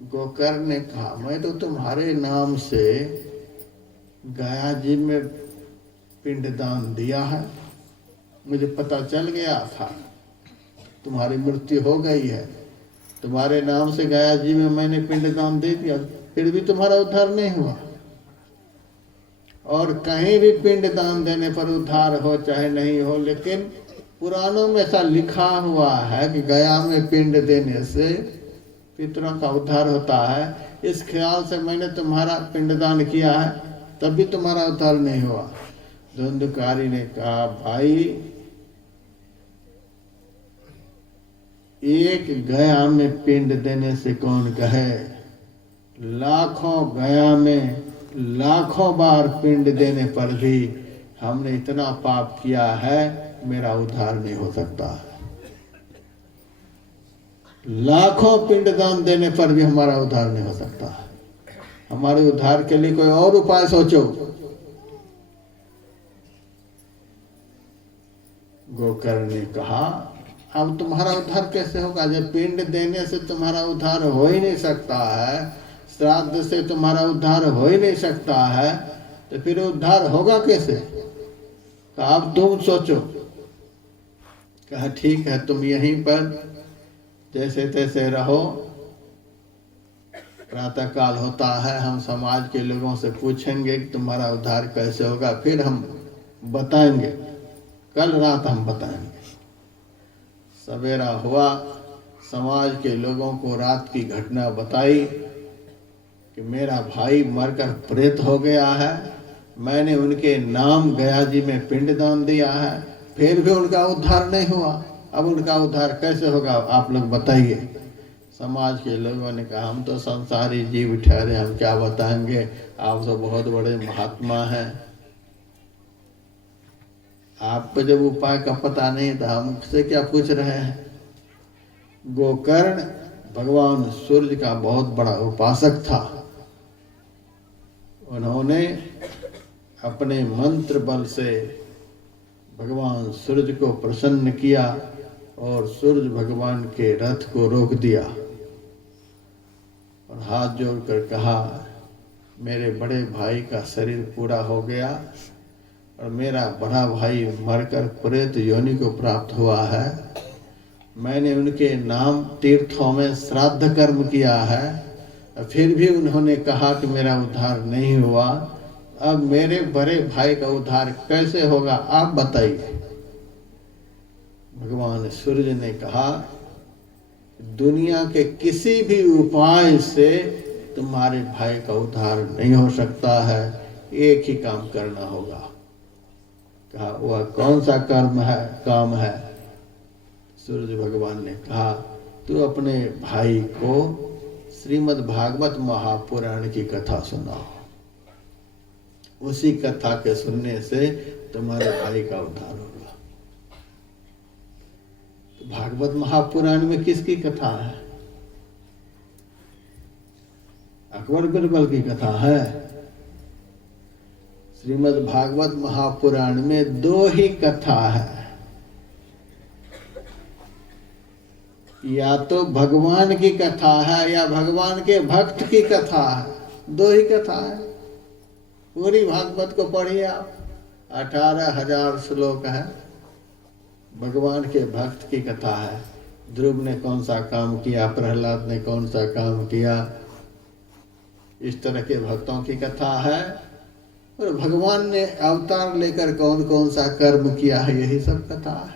गोकर्ण ने कहा, मैं तो तुम्हारे नाम से गया जी में पिंडदान दिया है। मुझे पता चल गया था तुम्हारी मृत्यु हो गई है। तुम्हारे नाम से गया जी में मैंने पिंडदान दे दिया, फिर भी तुम्हारा उद्धार नहीं हुआ। और कहीं भी पिंडदान देने पर उद्धार हो चाहे नहीं हो, लेकिन पुराणों में ऐसा लिखा हुआ है कि गया में पिंड देने से पितरों का उद्धार होता है। इस ख्याल से मैंने तुम्हारा पिंडदान किया है, तब भी तुम्हारा उद्धार नहीं हुआ। धुंधकारी ने कहा, भाई एक गया में पिंड देने से कौन कहे, लाखों गया में लाखों बार पिंड देने पर भी हमने इतना पाप किया है, मेरा उद्धार नहीं हो सकता। लाखों पिंडदान देने पर भी हमारा उद्धार नहीं हो सकता। हमारे उद्धार के लिए कोई और उपाय सोचो। गोकर्ण ने कहा, अब तुम्हारा उद्धार कैसे होगा? जब पिंड देने से तुम्हारा उद्धार हो ही नहीं सकता है, श्राद्ध से तुम्हारा उद्धार हो ही नहीं सकता है, तो फिर उद्धार होगा कैसे? अब तुम सोचो। कहा, ठीक है, तुम यहीं पर जैसे तैसे रहो। प्रातः काल होता है, हम समाज के लोगों से पूछेंगे कि तुम्हारा उद्धार कैसे होगा, फिर हम बताएंगे। कल रात हम बताएंगे। सवेरा हुआ, समाज के लोगों को रात की घटना बताई कि मेरा भाई मरकर प्रेत हो गया है। मैंने उनके नाम गया जी में पिंडदान दिया है, फिर भी उनका उद्धार नहीं हुआ। अब उनका उद्धार कैसे होगा, आप लोग बताइए। समाज के लोगों ने कहा, हम तो संसारी जीव ठहरे, हम क्या बताएंगे, आप तो बहुत बड़े महात्मा हैं, आपको जब उपाय का पता नहीं तो हमसे क्या पूछ रहे हैं। गोकर्ण भगवान सूर्य का बहुत बड़ा उपासक था। उन्होंने अपने मंत्र बल से भगवान सूर्य को प्रसन्न किया और सूर्य भगवान के रथ को रोक दिया और हाथ जोड़कर कहा, मेरे बड़े भाई का शरीर पूरा हो गया और मेरा बड़ा भाई मरकर प्रेत योनि को प्राप्त हुआ है। मैंने उनके नाम तीर्थों में श्राद्ध कर्म किया है, फिर भी उन्होंने कहा कि मेरा उद्धार नहीं हुआ। अब मेरे बड़े भाई का उद्धार कैसे होगा, आप बताइए। भगवान सूर्य ने कहा, दुनिया के किसी भी उपाय से तुम्हारे भाई का उद्धार नहीं हो सकता है, एक ही काम करना होगा। कहा, वह कौन सा काम है? सूर्य भगवान ने कहा, तू अपने भाई को श्रीमद् भागवत महापुराण की कथा सुनाओ। उसी कथा के सुनने से तुम्हारे भाई का उद्धार होगा। तो भागवत महापुराण में किसकी कथा है? अकबर बिरबल की कथा है। श्रीमद् भागवत महापुराण में दो ही कथा है, या तो भगवान की कथा है या भगवान के भक्त की कथा है। दो ही कथा है। पूरी भागवत को पढ़िए आप, 18,000 श्लोक है। भगवान के भक्त की कथा है। ध्रुव ने कौन सा काम किया, प्रहलाद ने कौन सा काम किया, इस तरह के भक्तों की कथा है। और भगवान ने अवतार लेकर कौन कौन सा कर्म किया है, यही सब कथा है।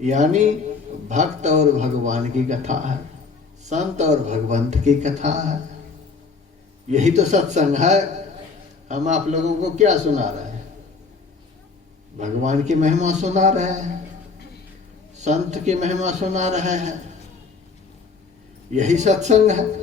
यानी भक्त और भगवान की कथा है, संत और भगवंत की कथा है। यही तो सत्संग है। हम आप लोगों को क्या सुना रहे हैं? भगवान की महिमा सुना रहे हैं, संत की महिमा सुना रहे हैं। यही सत्संग है।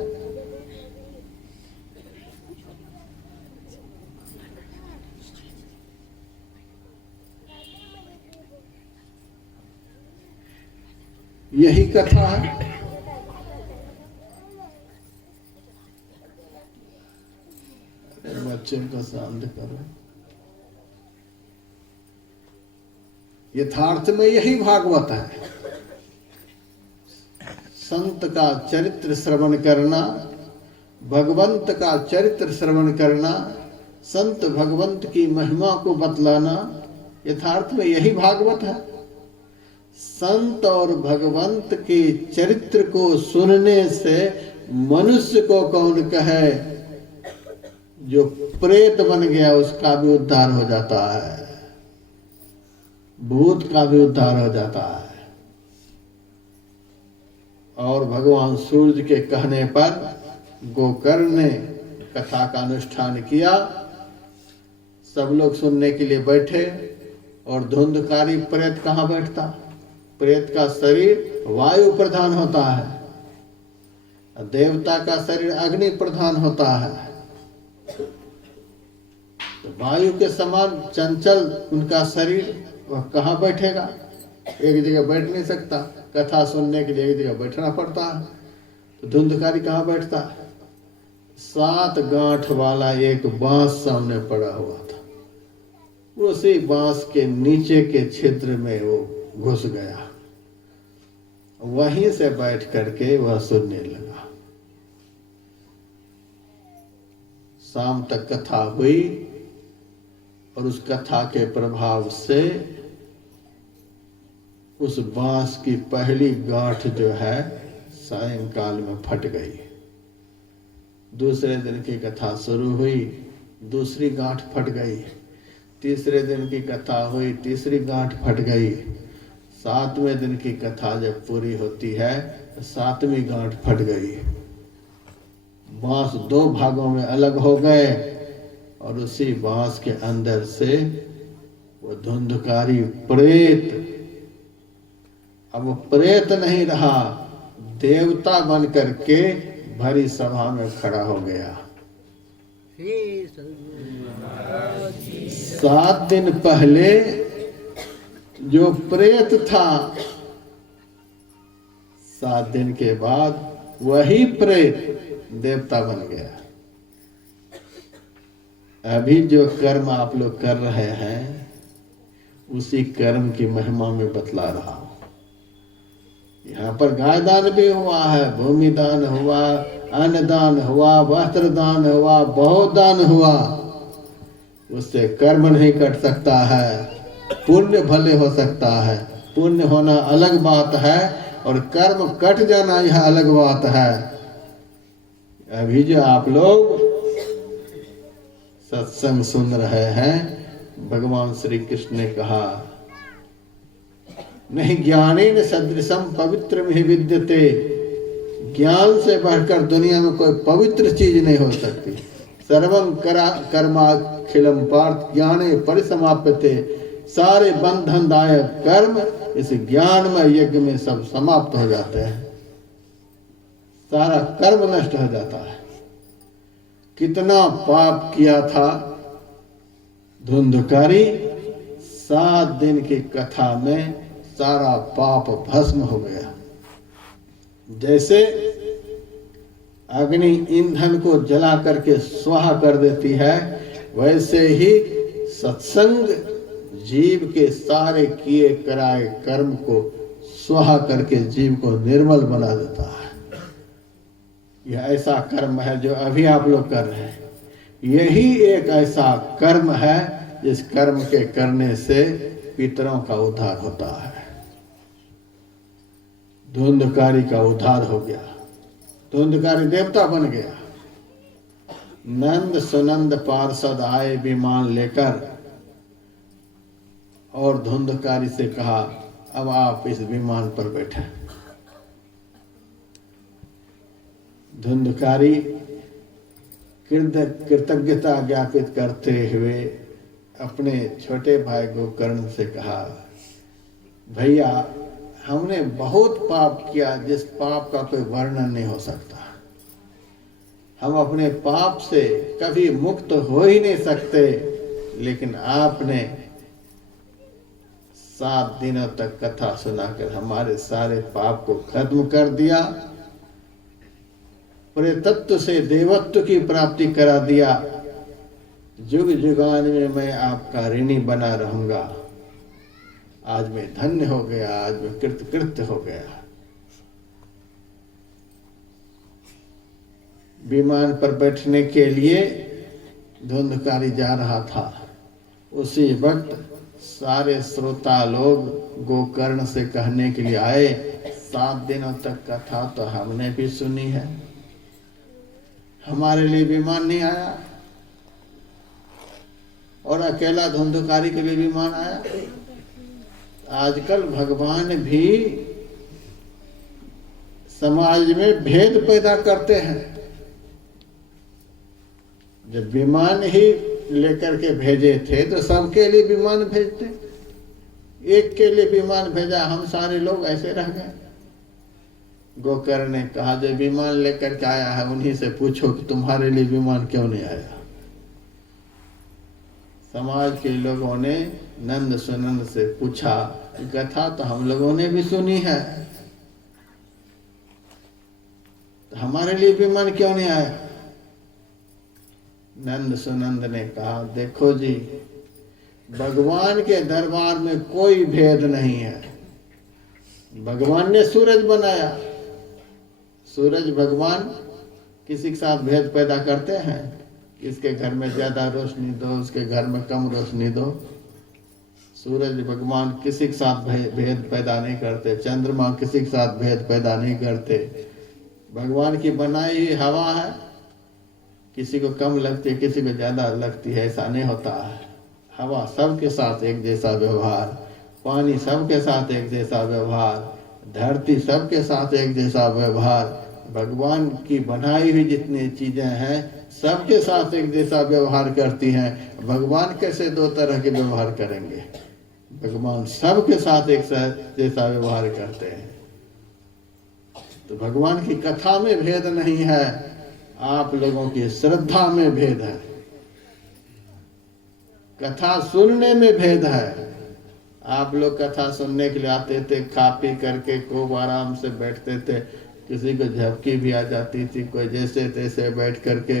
यही कथा है। बच्चे को शांत करो। यथार्थ में यही भागवत है। संत का चरित्र श्रवण करना, भगवंत का चरित्र श्रवण करना, संत भगवंत की महिमा को बतलाना, यथार्थ में यही भागवत है। संत और भगवंत के चरित्र को सुनने से मनुष्य को कौन कहे, जो प्रेत बन गया उसका भी उद्धार हो जाता है, भूत का भी उद्धार हो जाता है। और भगवान सूर्य के कहने पर गोकर्ण ने कथा का अनुष्ठान किया। सब लोग सुनने के लिए बैठे और धुंधकारी प्रेत कहाँ बैठता? प्रेत का शरीर वायु प्रधान होता है, देवता का शरीर अग्नि प्रधान होता है। तो वायु के समान चंचल उनका शरीर, वह कहाँ बैठेगा? एक जगह बैठ नहीं सकता। कथा सुनने के लिए एक जगह बैठना पड़ता है। तो धुंधकारी कहाँ बैठता? 7 गांठ वाला एक बांस सामने पड़ा हुआ था, उसी बांस के नीचे के क्षेत्र में वो घुस गया। वहीं से बैठ करके वह सुनने लगा। शाम तक कथा हुई और उस कथा के प्रभाव से उस बांस की पहली गांठ जो है सायंकाल में फट गई। दूसरे दिन की कथा शुरू हुई, दूसरी गांठ फट गई। तीसरे दिन की कथा हुई, तीसरी गांठ फट गई। 7वें दिन की कथा जब पूरी होती है तो 7वीं गांठ फट गई। बांस 2 भागों में अलग हो गए और उसी बांस के अंदर से वो धुंधकारी प्रेत, अब वो प्रेत नहीं रहा, देवता बन करके भरी सभा में खड़ा हो गया। 7 दिन पहले जो प्रेत था, 7 दिन के बाद वही प्रेत देवता बन गया। अभी जो कर्म आप लोग कर रहे हैं, उसी कर्म की महिमा में बतला रहा हूं। यहाँ पर गाय दान भी हुआ है, भूमि दान हुआ, अन्न दान हुआ, वस्त्र दान हुआ, बहुत दान हुआ। उससे कर्म नहीं कट सकता है, पुण्य भले हो सकता है। पुण्य होना अलग बात है और कर्म कट जाना यह अलग बात है। अभी जो आप लोग सत्संग सुन रहे हैं, भगवान श्री कृष्ण ने कहा, नहीं ज्ञानेन सदृशम पवित्र में विद्यते। ज्ञान से बढ़कर दुनिया में कोई पवित्र चीज नहीं हो सकती। सर्वं कर्माखिलम पार्थ ज्ञाने परिसमाप्यते। सारे बंधनदायक कर्म इस ज्ञानमय यज्ञ में सब समाप्त हो जाते हैं। सारा कर्म नष्ट हो जाता है। कितना पाप किया था धुंधकारी, 7 दिन की कथा में सारा पाप भस्म हो गया। जैसे अग्नि ईंधन को जला करके स्वाहा कर देती है, वैसे ही सत्संग जीव के सारे किए कराए कर्म को स्वाहा करके जीव को निर्मल बना देता है। यह ऐसा कर्म है जो अभी आप लोग कर रहे हैं। यही एक ऐसा कर्म है जिस कर्म के करने से पितरों का उद्धार होता है। धुंधकारी का उद्धार हो गया, धुंधकारी देवता बन गया। नंद सुनंद पार्षद आए विमान लेकर और धुंधकारी से कहा, अब आप इस विमान पर बैठे। धुंधकारी कृतज्ञता ज्ञापित करते हुए अपने छोटे भाई गोकर्ण से कहा, भैया हमने बहुत पाप किया जिस पाप का कोई वर्णन नहीं हो सकता। हम अपने पाप से कभी मुक्त हो ही नहीं सकते, लेकिन आपने 7 दिनों तक कथा सुनाकर हमारे सारे पाप को खत्म कर दिया, प्रेतत्व से देवत्व की प्राप्ति करा दिया। जुग जुगान में मैं आपका ऋणी बना रहूंगा। आज मैं धन्य हो गया, आज मैं कृतकृत्य हो गया। विमान पर बैठने के लिए धुंधकारी जा रहा था। उसी वक्त सारे श्रोता लोग गोकर्ण से कहने के लिए आए, 7 दिनों तक कथा तो हमने भी सुनी है, हमारे लिए विमान नहीं आया, और अकेला धुंधकारी के लिए विमान आया। आजकल भगवान भी समाज में भेद पैदा करते हैं। जब विमान ही लेकर के भेजे थे तो सबके लिए विमान भेजते, एक के लिए विमान भेजा, हम सारे लोग ऐसे रह गए। गोकर्ण ने कहा, जो विमान लेकर के आया है उन्हीं से पूछो कि तुम्हारे लिए विमान क्यों नहीं आया। समाज के लोगों ने नंद सुनंद से पूछा, कथा तो हम लोगों ने भी सुनी है, तो हमारे लिए विमान क्यों नहीं आया। नंद सुनंद ने कहा, देखो जी, भगवान के दरबार में कोई भेद नहीं है। भगवान ने सूरज बनाया, सूरज भगवान किसी के साथ भेद पैदा करते हैं, इसके घर में ज्यादा रोशनी दो, उसके घर में कम रोशनी दो। सूरज भगवान किसी के साथ भेद पैदा नहीं करते, चंद्रमा किसी के साथ भेद पैदा नहीं करते। भगवान की बनाई हुई हवा है, किसी को कम लगती है, किसी को ज्यादा लगती है, ऐसा नहीं होता है। हवा सबके साथ एक जैसा व्यवहार, पानी सबके साथ एक जैसा व्यवहार, धरती सबके साथ एक जैसा व्यवहार। भगवान की बनाई हुई जितनी चीजें हैं सबके साथ एक जैसा व्यवहार करती हैं। भगवान कैसे दो तरह के व्यवहार करेंगे। भगवान सबके साथ एक जैसा व्यवहार करते हैं। तो भगवान की कथा में भेद नहीं है, आप लोगों की श्रद्धा में भेद है, कथा सुनने में भेद है। आप लोग कथा सुनने के लिए आते थे, खा पी करके खूब आराम से बैठते थे, किसी को झपकी भी आ जाती थी, कोई जैसे तैसे बैठ करके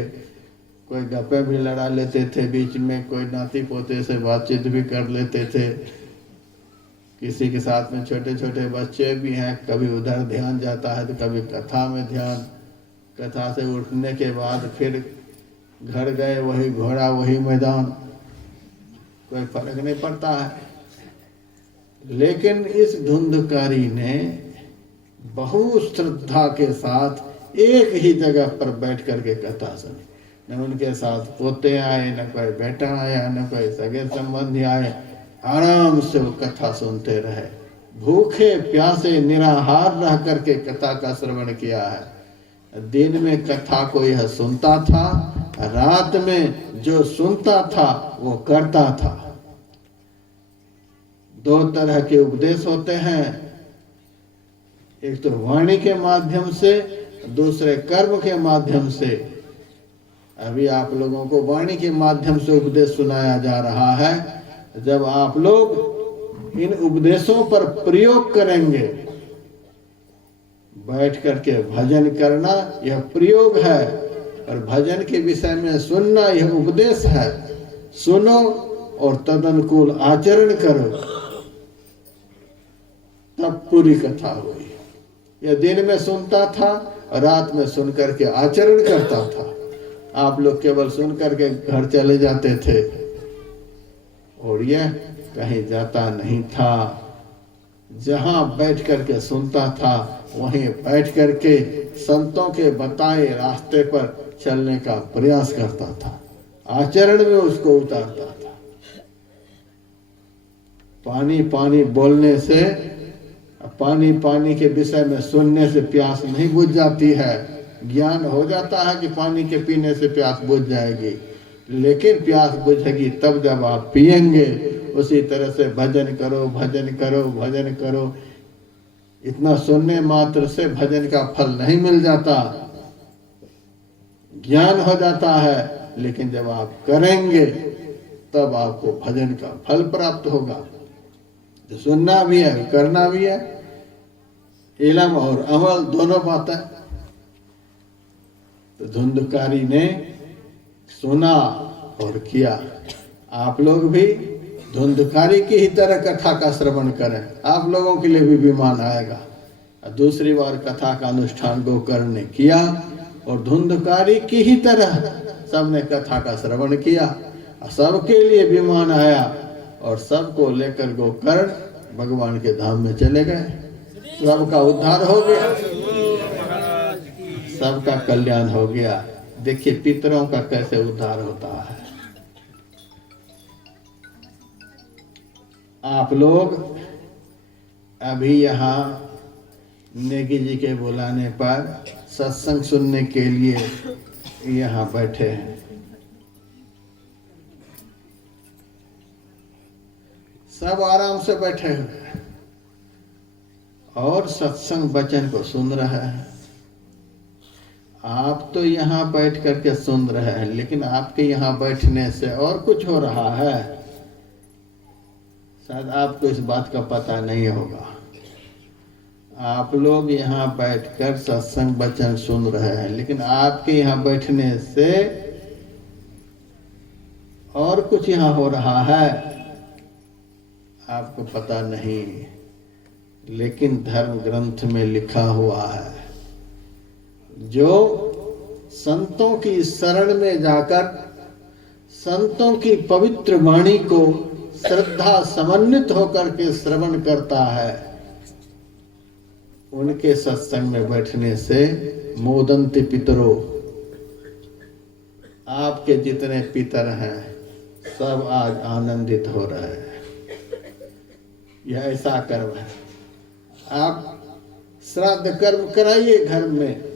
कोई गप्पे भी लड़ा लेते थे, बीच में कोई नाती पोते से बातचीत भी कर लेते थे। किसी के साथ में छोटे छोटे बच्चे भी हैं, कभी उधर ध्यान जाता है तो कभी कथा में ध्यान। कथा से उठने के बाद फिर घर गए, वही घोड़ा वही मैदान, कोई फर्क नहीं पड़ता है। लेकिन इस धुंधकारी ने बहुत श्रद्धा के साथ एक ही जगह पर बैठ करके कथा सुनी। न उनके साथ पोते आए, न कोई बेटा आया, न कोई सगे संबंधी आए, आराम से वो कथा सुनते रहे। भूखे प्यासे निराहार रह करके कथा का श्रवण किया है। दिन में कथा को यह सुनता था, रात में जो सुनता था वो करता था। 2 तरह के उपदेश होते हैं, एक तो वाणी के माध्यम से, दूसरे कर्म के माध्यम से। अभी आप लोगों को वाणी के माध्यम से उपदेश सुनाया जा रहा है। जब आप लोग इन उपदेशों पर प्रयोग करेंगे, बैठ करके भजन करना यह प्रयोग है, और भजन के विषय में सुनना यह उपदेश है। सुनो और तदनुकूल आचरण करो, तब पूरी कथा हुई। यह दिन में सुनता था, रात में सुन करके आचरण करता था। आप लोग केवल सुन करके घर चले जाते थे, और यह कहीं जाता नहीं था। जहाँ बैठ करके सुनता था वहीं बैठ करके संतों के बताए रास्ते पर चलने का प्रयास करता था, आचरण में उसको उतारता था। पानी पानी बोलने से, पानी पानी के विषय में सुनने से प्यास नहीं बुझ जाती है। ज्ञान हो जाता है कि पानी के पीने से प्यास बुझ जाएगी, लेकिन प्यास बुझेगी तब जब आप पिएंगे। उसी तरह से भजन करो, भजन करो, भजन करो। इतना सुनने मात्र से भजन का फल नहीं मिल जाता, ज्ञान हो जाता है, लेकिन जब आप करेंगे तब आपको भजन का फल प्राप्त होगा। तो सुनना भी है, करना भी है, इलम और अमल दोनों बातें। तो धुंधकारी ने सुना और किया। आप लोग भी धुंधकारी की ही तरह कथा का श्रवण करें, आप लोगों के लिए भी विमान आएगा। दूसरी बार कथा का अनुष्ठान गोकर्ण ने किया और धुंधकारी की ही तरह सबने कथा का श्रवण किया। सबके लिए विमान आया और सबको लेकर गोकर्ण भगवान के धाम में चले गए। सबका उद्धार हो गया, सबका कल्याण हो गया। देखिए पितरों का कैसे उद्धार होता है। आप लोग अभी यहाँ नेगी जी के बुलाने पर सत्संग सुनने के लिए यहाँ बैठे हैं। सब आराम से बैठे हुए और सत्संग वचन को सुन रहे हैं। आप तो यहाँ बैठ करके सुन रहे हैं, लेकिन आपके यहाँ बैठने से और कुछ हो रहा है। शायद आपको इस बात का पता नहीं होगा। आप लोग यहाँ बैठकर सत्संग वचन सुन रहे हैं, लेकिन आपके यहाँ बैठने से और कुछ यहाँ हो रहा है, आपको पता नहीं। लेकिन धर्म ग्रंथ में लिखा हुआ है, जो संतों की शरण में जाकर संतों की पवित्र वाणी को श्रद्धा समन्वित होकर के श्रवण करता है, उनके सत्संग में बैठने से मोदंति पितरो, आपके जितने पितर हैं सब आज आनंदित हो रहे हैं। यह ऐसा कर्म है। आप श्राद्ध कर्म कराइए घर में।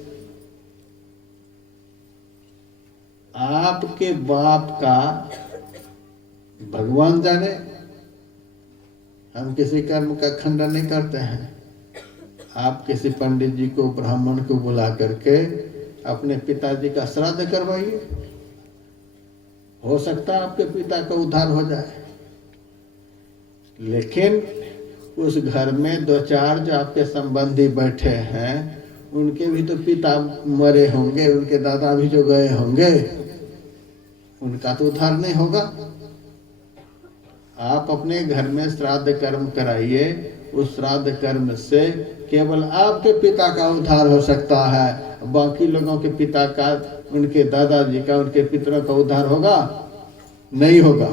आपके बाप का भगवान जाने, हम किसी कर्म का खंडन नहीं करते हैं। आप किसी पंडित जी को, ब्राह्मण को बुला करके अपने पिताजी का श्राद्ध करवाइए, हो सकता है आपके पिता का उद्धार हो जाए। लेकिन उस घर में दो चार जो आपके संबंधी बैठे हैं, उनके भी तो पिता मरे होंगे, उनके दादा भी जो गए होंगे, उनका तो उद्धार नहीं होगा। आप अपने घर में श्राद्ध कर्म कराइए। उस श्राद्ध कर्म से केवल आपके पिता का उद्धार हो सकता है। बाकी लोगों के पिता का, उनके दादाजी का, उनके पितरों का उद्धार होगा? नहीं होगा।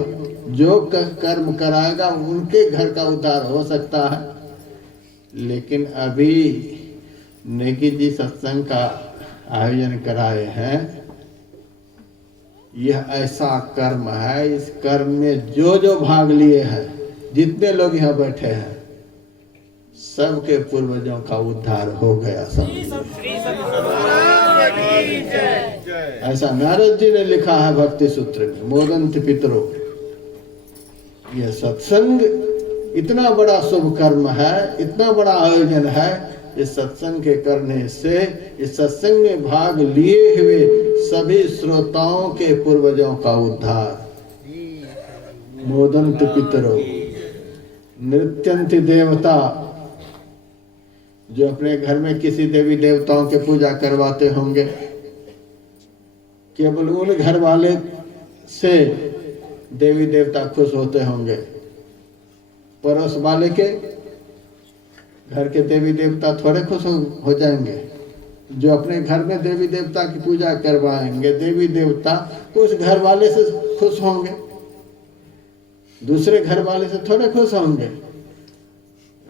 जो कर्म कराएगा उनके घर का उद्धार हो सकता है। लेकिन अभी नेगी जी सत्संग का आयोजन कराए हैं, यह ऐसा कर्म है। इस कर्म में जो जो भाग लिए हैं, जितने लोग यहाँ बैठे हैं, सबके पूर्वजों का उद्धार हो गया। सब ऐसा नारद जी ने लिखा है भक्ति सूत्र में, मोदंत पितरो। यह सत्संग इतना बड़ा शुभ कर्म है, इतना बड़ा आयोजन है। इस सत्संग के करने से, इस सत्संग में भाग लिए हुए सभी श्रोताओं के पूर्वजों का उद्धार। मोदंत पितरो नृत्यंति देवता, जो अपने घर में किसी देवी देवताओं के पूजा करवाते होंगे, केवल उन घर वाले से देवी देवता खुश होते होंगे। पड़ोस वाले के घर के देवी देवता थोड़े खुश हो जाएंगे। जो अपने घर में देवी देवता की पूजा करवाएंगे, देवी देवता उस घर वाले से खुश होंगे। दूसरे घर वाले से थोड़े खुश होंगे।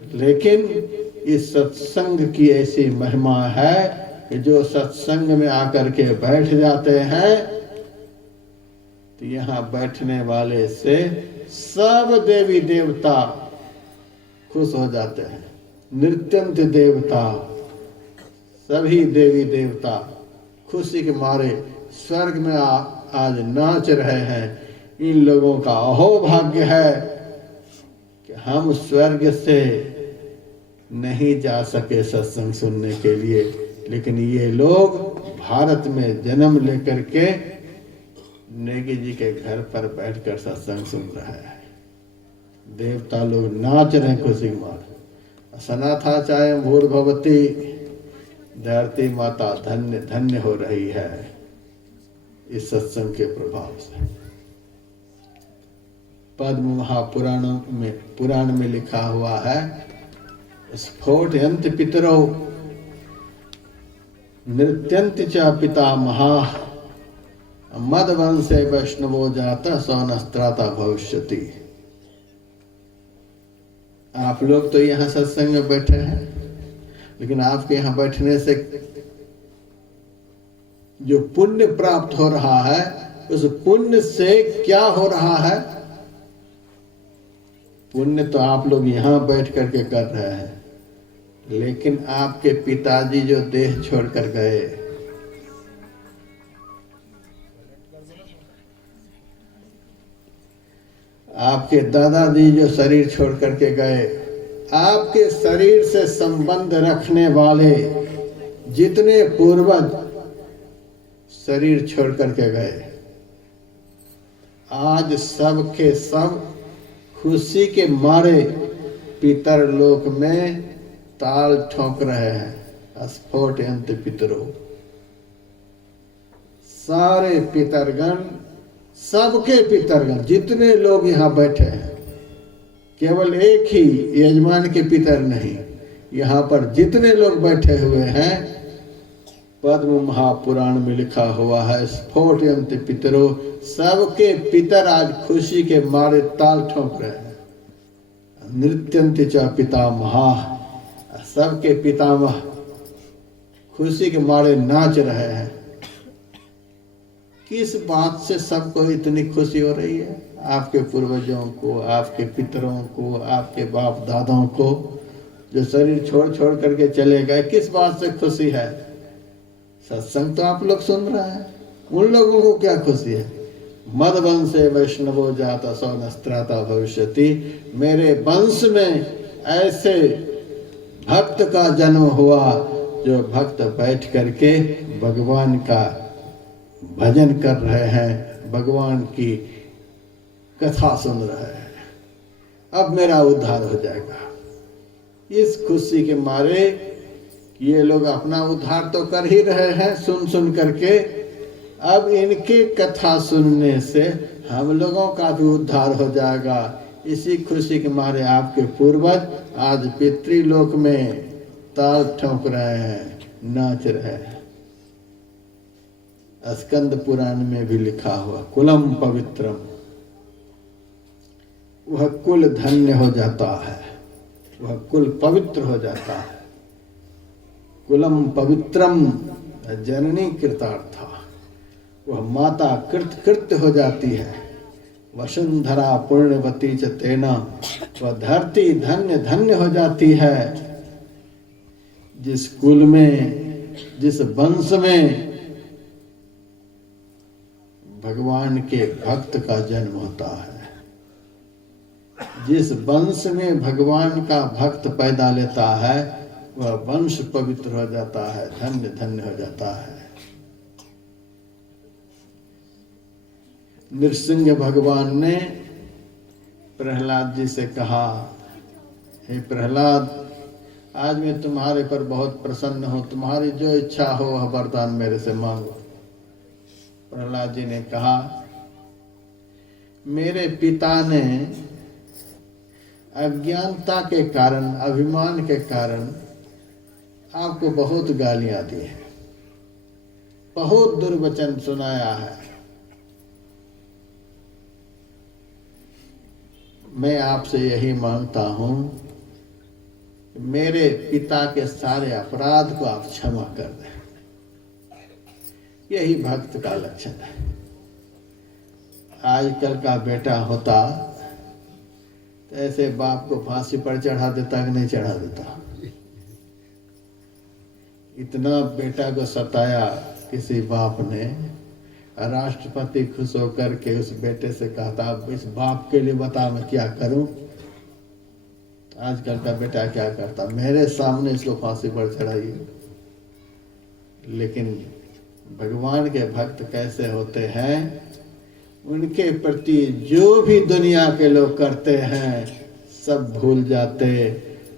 लेकिन इस सत्संग की ऐसी महिमा है कि जो सत्संग में आकर के बैठ जाते हैं तो यहाँ बैठने वाले से सब देवी देवता खुश हो जाते हैं। नृत्यंत देवता, सभी देवी देवता खुशी के मारे स्वर्ग में आज नाच रहे हैं। इन लोगों का अहोभाग्य है कि हम स्वर्ग से नहीं जा सके सत्संग सुनने के लिए, लेकिन ये लोग भारत में जन्म लेकर के नेगी जी के घर पर बैठकर सत्संग सुन रहे हैं। देवता लोग नाच रहे हैं खुशी मार। सनाथाचार्य भूर्भवती, धरती माता धन्य धन्य हो रही है इस सत्संग के प्रभाव से। पद्म पुराण में लिखा हुआ है, स्फोटयन्ति पितरो नृत्यन्ति च पितामहा मदवंशे वैष्णवो जाता सौनस्त्राता भविष्यति। आप लोग तो यहाँ सत्संग में बैठे हैं, लेकिन आपके यहाँ बैठने से जो पुण्य प्राप्त हो रहा है, उस पुण्य से क्या हो रहा है? पुण्य तो आप लोग यहाँ बैठ करके कर रहे हैं, लेकिन आपके पिताजी जो देह छोड़कर गए, आपके दादाजी जो शरीर छोड़ करके गए, आपके शरीर से संबंध रखने वाले जितने पूर्वज शरीर छोड़ करके गए, आज सब के सब खुशी के मारे पितर लोक में ताल ठोक रहे हैं। स्फोटयन्ति पितरो, सारे पितरगण, सबके पितरगण जितने लोग यहाँ बैठे हैं, केवल एक ही यजमान के पितर नहीं, यहाँ पर जितने लोग बैठे हुए हैं, पद्म महापुराण में लिखा हुआ है, स्फोटयन्ति पितरो, सबके पितर आज खुशी के मारे ताल ठोक रहे हैं। नृत्यन्ति च पितामहा, सबके पितामह खुशी के मारे नाच रहे हैं। किस बात से सबको इतनी खुशी हो रही है? आपके पूर्वजों को, आपके पितरों को, आपके बाप दादाओं को जो शरीर छोड़ छोड़ करके चले गए, किस बात से खुशी है? सत्संग तो आप लोग सुन रहे हैं, उन लोगों को क्या खुशी है? मद वंशे वैष्णवो जाता सौनस्त्राता भविष्यति, मेरे वंश में ऐसे भक्त का जन्म हुआ जो भक्त बैठ करके भगवान का भजन कर रहे हैं, भगवान की कथा सुन रहे हैं। अब मेरा उद्धार हो जाएगा। इस खुशी के मारे ये लोग अपना उद्धार तो कर ही रहे हैं सुन सुन करके, अब इनके कथा सुनने से हम लोगों का भी उद्धार हो जाएगा। इसी खुशी के मारे आपके पूर्वज आज पितृलोक में ताल ठोक रहे हैं, नाच रहे हैं। स्कंद पुराण में भी लिखा हुआ, कुलम पवित्रम, वह कुल धन्य हो जाता है, वह कुल पवित्र हो जाता है। कुलम पवित्रम जननी कृतार्था, वह माता कृत्य हो जाती है। वसुंधरा पुण्यवती च तेना, वह धरती धन्य धन्य हो जाती है। जिस कुल में, जिस वंश में भगवान के भक्त का जन्म होता है, जिस वंश में भगवान का भक्त पैदा लेता है, वह वंश पवित्र हो जाता है, धन्य धन्य हो जाता है। नृसिंह भगवान ने प्रहलाद जी से कहा, हे प्रहलाद, आज मैं तुम्हारे पर बहुत प्रसन्न हूँ, तुम्हारी जो इच्छा हो वह वरदान मेरे से मांगो। प्रहलाद जी ने कहा, मेरे पिता ने अज्ञानता के कारण, अभिमान के कारण आपको बहुत गालियां दी हैं, बहुत दुर्वचन सुनाया है। मैं आपसे यही मांगता हूं, मेरे पिता के सारे अपराध को आप क्षमा कर दें। यही भक्त का लक्षण है। आजकल का बेटा होता तो ऐसे बाप को फांसी पर चढ़ा देता कि नहीं चढ़ा देता। इतना बेटा को सताया किसी बाप ने, राष्ट्रपति खुश होकर के उस बेटे से कहता, अब इस बाप के लिए बता मैं क्या करूं। आजकल का बेटा क्या करता, मेरे सामने इसको फांसी पर चढ़ाइए। लेकिन भगवान के भक्त कैसे होते हैं, उनके प्रति जो भी दुनिया के लोग करते हैं सब भूल जाते,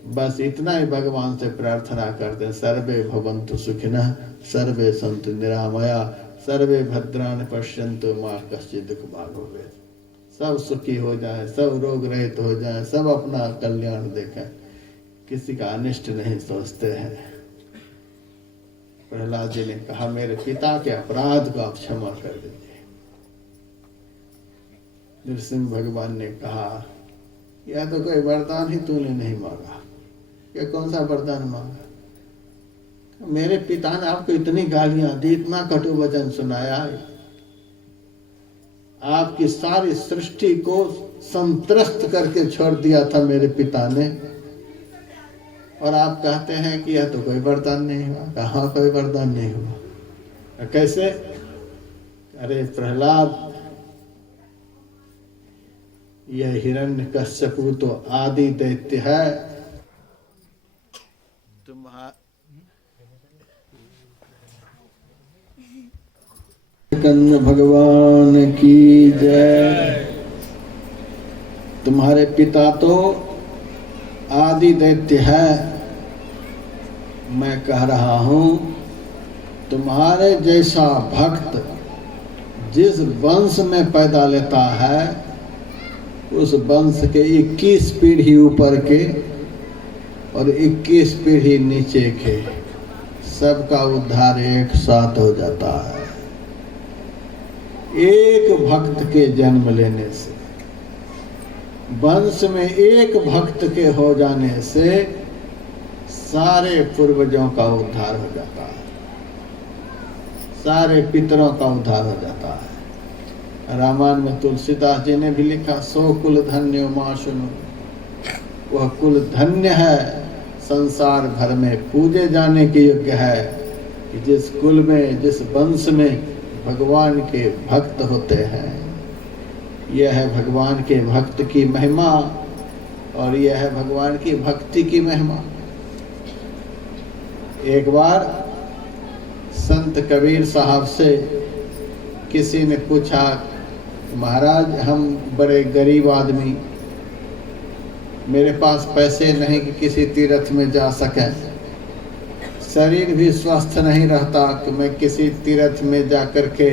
बस इतना ही भगवान से प्रार्थना करते, सर्वे भवन्तु सुखिनः सर्वे सन्तु निरामया सर्वे भद्राणि पश्यन्तु मा कश्चित् दुःख भाग् भवेत्। सब सुखी हो जाए, सब रोग रहित हो जाए, सब अपना कल्याण देखें, किसी का अनिष्ट नहीं सोचते हैं। प्रहलाद जी ने कहा, मेरे पिता के अपराध को आप क्षमा कर दीजिए। नृसिंह भगवान ने कहा, यह तो कोई वरदान ही तूने नहीं मांगा। यह कौन सा वरदान मांगा? मेरे पिता ने आपको इतनी गालियां दी, इतना कटु वचन सुनाया, आपकी सारी सृष्टि को संत्रस्त करके छोड़ दिया था मेरे पिता ने, और आप कहते हैं कि यह तो कोई वरदान नहीं हुआ। कहाँ कोई वरदान नहीं हुआ? कैसे? अरे प्रहलाद, यह हिरण्यकश्यपु तो आदि दैत्य है। कन्न भगवान की जय। तुम्हारे पिता तो आदि दैत्य है। मैं कह रहा हूं, तुम्हारे जैसा भक्त जिस वंश में पैदा लेता है, उस वंश के 21 पीढ़ी ऊपर के और 21 पीढ़ी नीचे के सबका उद्धार एक साथ हो जाता है। एक भक्त के जन्म लेने से, वंश में एक भक्त के हो जाने से सारे पूर्वजों का उद्धार हो जाता है, सारे पितरों का उद्धार हो जाता है। रामायण में तुलसीदास जी ने भी लिखा, सो कुल धन्य मां सुनो। वह कुल धन्य है, संसार भर में पूजे जाने के योग्य है कि जिस कुल में, जिस वंश में भगवान के भक्त होते हैं। यह है भगवान के भक्त की महिमा, और यह है भगवान की भक्ति की महिमा। एक बार संत कबीर साहब से किसी ने पूछा, महाराज हम बड़े गरीब आदमी, मेरे पास पैसे नहीं कि किसी तीर्थ में जा सके, शरीर भी स्वस्थ नहीं रहता कि मैं किसी तीर्थ में जाकर के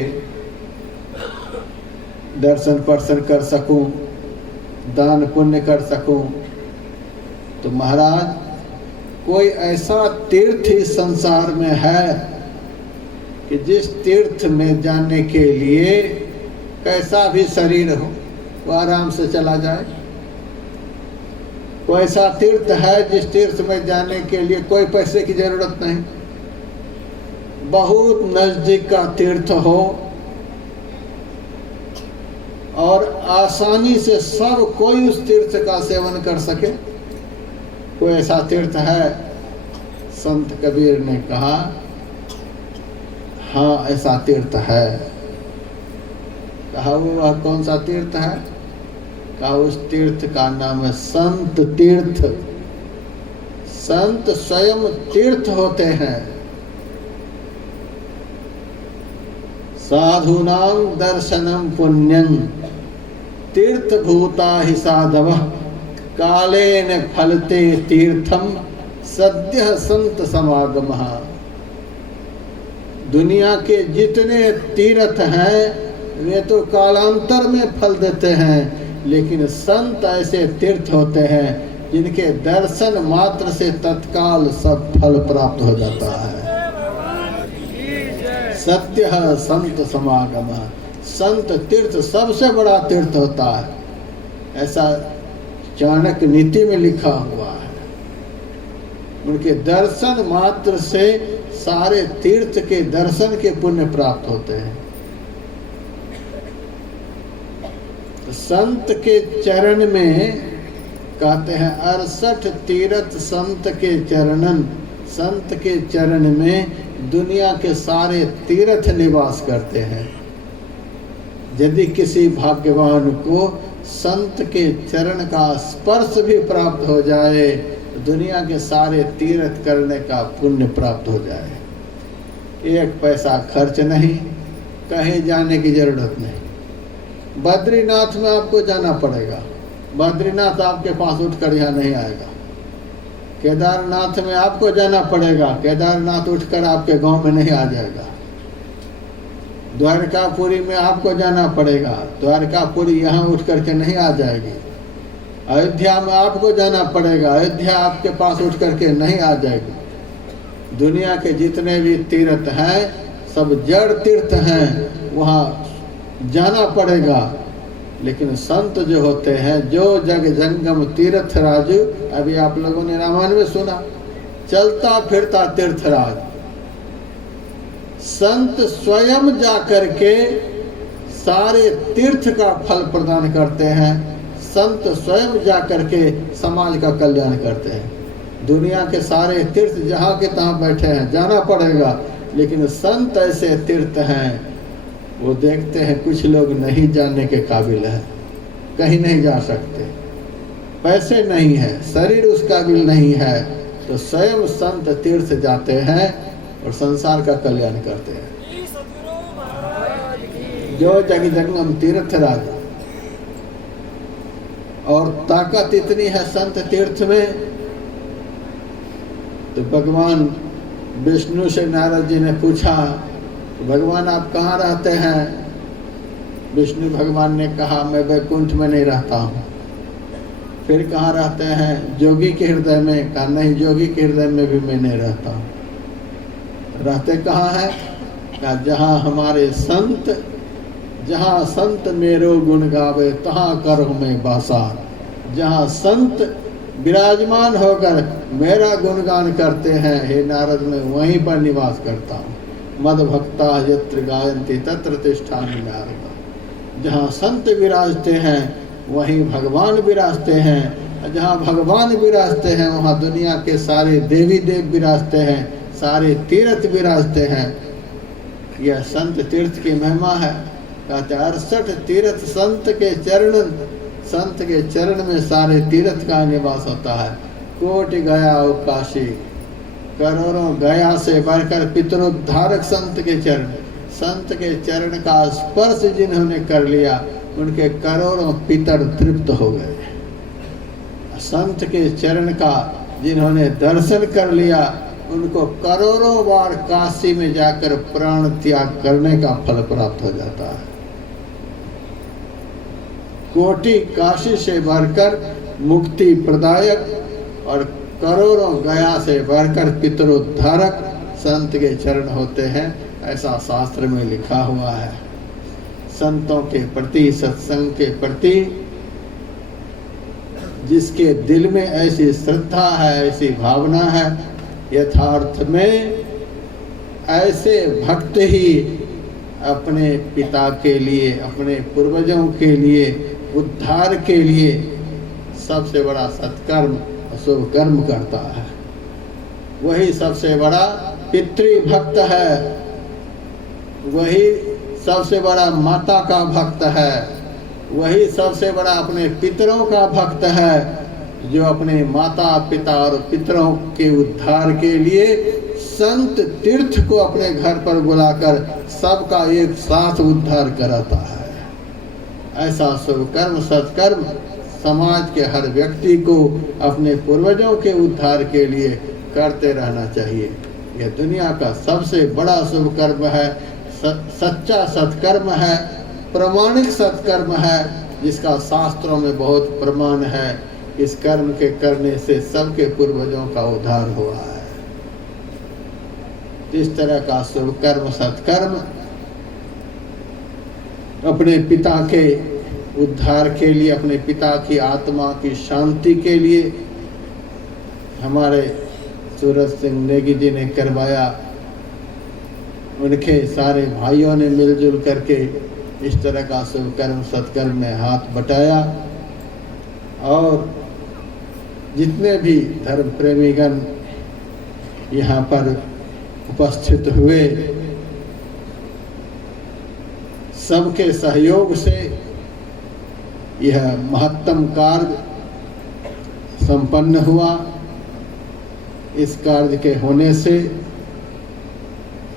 दर्शन पर्शन कर सकूं, दान पुण्य कर सकूं। तो महाराज, कोई ऐसा तीर्थ इस संसार में है कि जिस तीर्थ में जाने के लिए कैसा भी शरीर हो वो आराम से चला जाए? कोई ऐसा तीर्थ है जिस तीर्थ में जाने के लिए कोई पैसे की जरूरत नहीं, बहुत नजदीक का तीर्थ हो और आसानी से सब कोई उस तीर्थ का सेवन कर सके? कोई ऐसा तीर्थ है? संत कबीर ने कहा, हाँ ऐसा तीर्थ है। कहा, वह कौन सा तीर्थ है? कहा, उस तीर्थ का नाम है संत तीर्थ। संत स्वयं तीर्थ होते हैं। साधूनां दर्शनम पुण्यं तीर्थ भूता हि साधवः कालेन फलते तीर्थम सद्यः संत समागमः। दुनिया के जितने तीर्थ हैं वे तो कालांतर में फल देते हैं, लेकिन संत ऐसे तीर्थ होते हैं जिनके दर्शन मात्र से तत्काल सब फल प्राप्त हो जाता है। सत्य है संत समागम। संत तीर्थ सबसे बड़ा तीर्थ होता है। ऐसा चाणक्य नीति में लिखा हुआ है। उनके दर्शन मात्र से सारे तीर्थ के दर्शन के पुण्य प्राप्त होते हैं। तो संत के चरण में कहते हैं 68 तीर्थ संत के चरणन, संत के चरण में दुनिया के सारे तीर्थ निवास करते हैं। यदि किसी भाग्यवान को संत के चरण का स्पर्श भी प्राप्त हो जाए, दुनिया के सारे तीर्थ करने का पुण्य प्राप्त हो जाए। एक पैसा खर्च नहीं, कहीं जाने की जरूरत नहीं। बद्रीनाथ में आपको जाना पड़ेगा, बद्रीनाथ आपके पास उठकर यहाँ नहीं आएगा। केदारनाथ में आपको जाना पड़ेगा, केदारनाथ उठकर आपके गांव में नहीं आ जाएगा। द्वारकापुरी में आपको जाना पड़ेगा, द्वारकापुरी यहाँ उठ करके नहीं आ जाएगी। अयोध्या में आपको जाना पड़ेगा, अयोध्या आपके पास उठ करके नहीं आ जाएगी। दुनिया के जितने भी तीर्थ हैं सब जड़ तीर्थ हैं, वहाँ जाना पड़ेगा। लेकिन संत जो होते हैं, जो जग जंगम तीर्थ राजू, अभी आप लोगों ने रामायण में सुना, चलता फिरता तीर्थराज। संत स्वयं जाकर के सारे तीर्थ का फल प्रदान करते हैं। संत स्वयं जाकर के समाज का कल्याण करते हैं। दुनिया के सारे तीर्थ जहाँ के तहाँ बैठे हैं, जाना पड़ेगा। लेकिन संत ऐसे तीर्थ हैं, वो देखते हैं कुछ लोग नहीं जाने के काबिल है, कहीं नहीं जा सकते, पैसे नहीं है, शरीर उस काबिल नहीं है, तो स्वयं संत तीर्थ जाते हैं और संसार का कल्याण करते हैं। जो जग जंगम तीर्थ राजा। और ताकत इतनी है संत तीर्थ में, तो भगवान विष्णु से नारद जी ने पूछा, भगवान आप कहाँ रहते हैं? विष्णु भगवान ने कहा, मैं वैकुंठ में नहीं रहता हूँ। फिर कहाँ रहते हैं? जोगी के हृदय में। कहा नहीं, जोगी के हृदय में भी मैं नहीं रहता हूँ। रहते कहाँ है? कहा जहाँ हमारे संत, जहाँ संत मेरो गुण गावे तहाँ करो मैं बासा। जहाँ संत विराजमान होकर मेरा गुणगान करते हैं, हे नारद, मैं वहीं पर निवास करता हूँ। मद भक्ता यत्र गायन्ति तत्र तिष्ठामि नारद। जहाँ संत विराजते हैं वहीं भगवान विराजते हैं। जहाँ भगवान विराजते हैं वहाँ दुनिया के सारे देवी देव विराजते हैं, सारे तीर्थ विराजते हैं। यह संत तीर्थ की महिमा है। कहते 68 तीर्थ संत के चरण, संत के चरण में सारे तीर्थ का निवास होता है। कोटि गया ओ काशी, करोड़ों गया से बढ़कर पितरोद्धारक संत के चरण। संत के चरण का स्पर्श जिन्होंने कर लिया, उनके करोड़ों पितर तृप्त हो गए। संत के चरण का जिन्होंने दर्शन कर लिया, उनको करोड़ों बार काशी में जाकर प्राण त्याग करने का फल प्राप्त हो जाता है। कोटि काशी से बढ़कर मुक्ति प्रदायक और करोड़ों गया से बढ़कर पितरोद्धारक संत के चरण होते हैं, ऐसा शास्त्र में लिखा हुआ है। संतों के प्रति, सत्संग के प्रति जिसके दिल में ऐसी श्रद्धा है, ऐसी भावना है, यथार्थ में ऐसे भक्त ही अपने पिता के लिए, अपने पूर्वजों के लिए, उद्धार के लिए सबसे बड़ा सत्कर्म, शुभ कर्म करता है। वही सबसे बड़ा पितृभक्त है, वही सबसे बड़ा माता का भक्त है, वही सबसे बड़ा अपने पितरों का भक्त है, जो अपने माता पिता और पितरों के उद्धार के लिए संत तीर्थ को अपने घर पर बुलाकर सबका एक साथ उद्धार कराता है। ऐसा शुभ कर्म, सत्कर्म समाज के हर व्यक्ति को अपने पूर्वजों के उद्धार के लिए करते रहना चाहिए। यह दुनिया का सबसे बड़ा शुभ कर्म है, सच्चा सत्कर्म है, प्रमाणिक सत्कर्म है, जिसका शास्त्रों में बहुत प्रमाण है। इस कर्म के करने से सबके पूर्वजों का उद्धार हुआ है। इस तरह का शुभ कर्म, सत्कर्म अपने पिता के उद्धार के लिए, अपने पिता की आत्मा की शांति के लिए हमारे सूरज सिंह नेगी जी ने करवाया। उनके सारे भाइयों ने मिलजुल करके इस तरह का शुभ कर्म सत्कर्म में हाथ बटाया और जितने भी धर्म प्रेमीगण यहाँ पर उपस्थित हुए, सबके सहयोग से यह महत्तम कार्य संपन्न हुआ। इस कार्य के होने से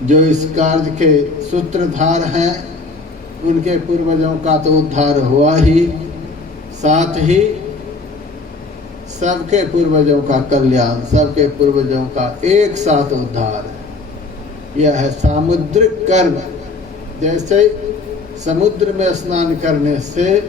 जो इस कार्य के सूत्रधार हैं उनके पूर्वजों का तो उद्धार हुआ ही, साथ ही सबके पूर्वजों का कल्याण, सबके पूर्वजों का एक साथ उद्धार है। यह है सामुद्रिक कर्म। जैसे समुद्र में स्नान करने से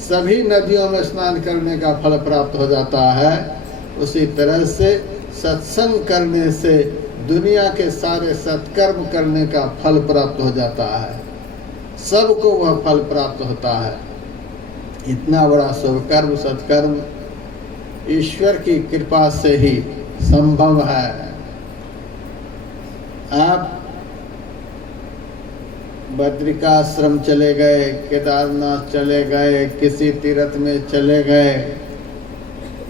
सभी नदियों में स्नान करने का फल प्राप्त हो जाता है, उसी तरह से सत्संग करने से दुनिया के सारे सत्कर्म करने का फल प्राप्त हो जाता है, सबको वह फल प्राप्त होता है। इतना बड़ा शुभ कर्म सत्कर्म ईश्वर की कृपा से ही संभव है। आप बद्रिकाश्रम चले गए, केदारनाथ चले गए, किसी तीर्थ में चले गए,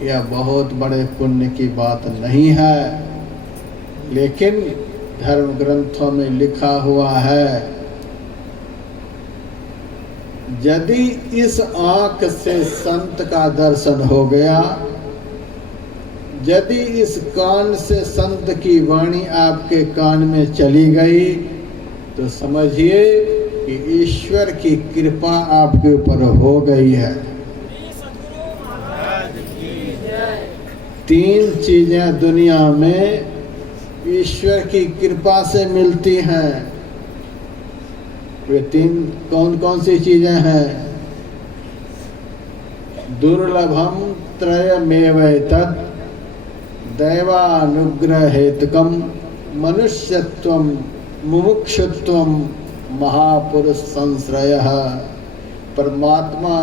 यह बहुत बड़े पुण्य की बात नहीं है, लेकिन धर्म ग्रंथों में लिखा हुआ है, यदि इस आँख से संत का दर्शन हो गया, यदि इस कान से संत की वाणी आपके कान में चली गई, तो समझिए कि ईश्वर की कृपा आपके ऊपर हो गई है। तीन चीजें दुनिया में ईश्वर की कृपा से मिलती हैं। वे तीन कौन कौन सी चीजें हैं? दुर्लभम त्रयमेवैतत् दैवानुग्रहेतुकम मनुष्यत्वम मुमुक्षुत्वम महापुरुष संश्रयः। परमात्मा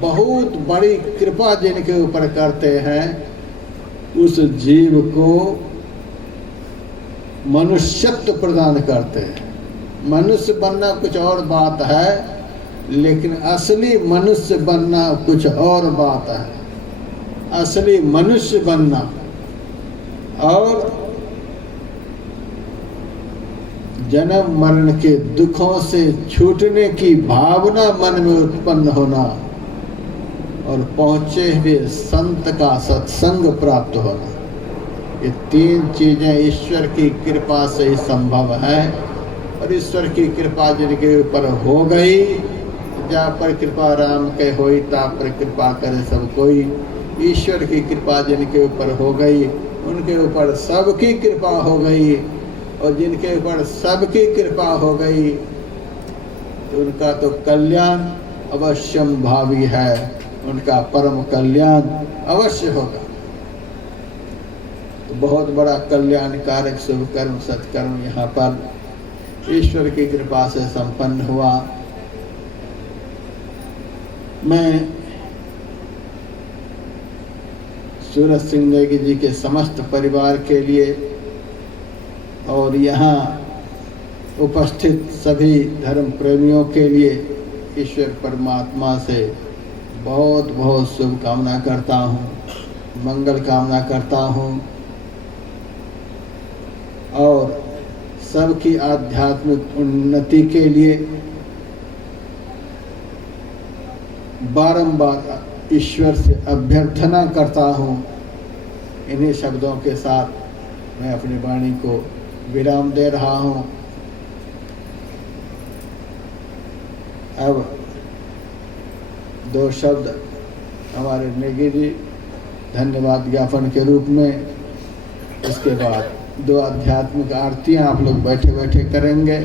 बहुत बड़ी कृपा जिनके ऊपर करते हैं, उस जीव को मनुष्यत्व प्रदान करते हैं। मनुष्य बनना कुछ और बात है, लेकिन असली मनुष्य बनना कुछ और बात है। असली मनुष्य बनना और जन्म मरण के दुखों से छूटने की भावना मन में उत्पन्न होना और पहुँचे हुए संत का सत्संग प्राप्त होना, ये तीन चीजें ईश्वर की कृपा से ही संभव है। और ईश्वर की कृपा जिनके ऊपर हो गई, जा पर कृपा राम के होई ता पर कृपा करे सब कोई। ईश्वर की कृपा जिनके ऊपर हो गई, उनके ऊपर सबकी कृपा हो गई, और जिनके ऊपर सबकी कृपा हो गई तो उनका तो कल्याण अवश्यम भावी है, उनका परम कल्याण अवश्य होगा। तो बहुत बड़ा कल्याणकारक शुभ कर्म सत्कर्म यहाँ पर ईश्वर की कृपा से संपन्न हुआ। मैं सूरज सिंह नेगी जी के समस्त परिवार के लिए और यहाँ उपस्थित सभी धर्म प्रेमियों के लिए ईश्वर परमात्मा से बहुत बहुत शुभकामना करता हूँ, मंगल कामना करता हूँ। और सबकी आध्यात्मिक उन्नति के लिए बारंबार ईश्वर से अभ्यर्थना करता हूँ। इन्हीं शब्दों के साथ मैं अपनी वाणी को विराम दे रहा हूँ। अब दो शब्द हमारे नेगी जी धन्यवाद ज्ञापन के रूप में, इसके बाद दो आध्यात्मिक आरतियाँ आप लोग बैठे बैठे करेंगे,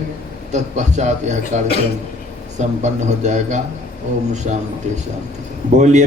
तत्पश्चात यह कार्यक्रम संपन्न हो जाएगा। ओम शांति शांति। बोलिए।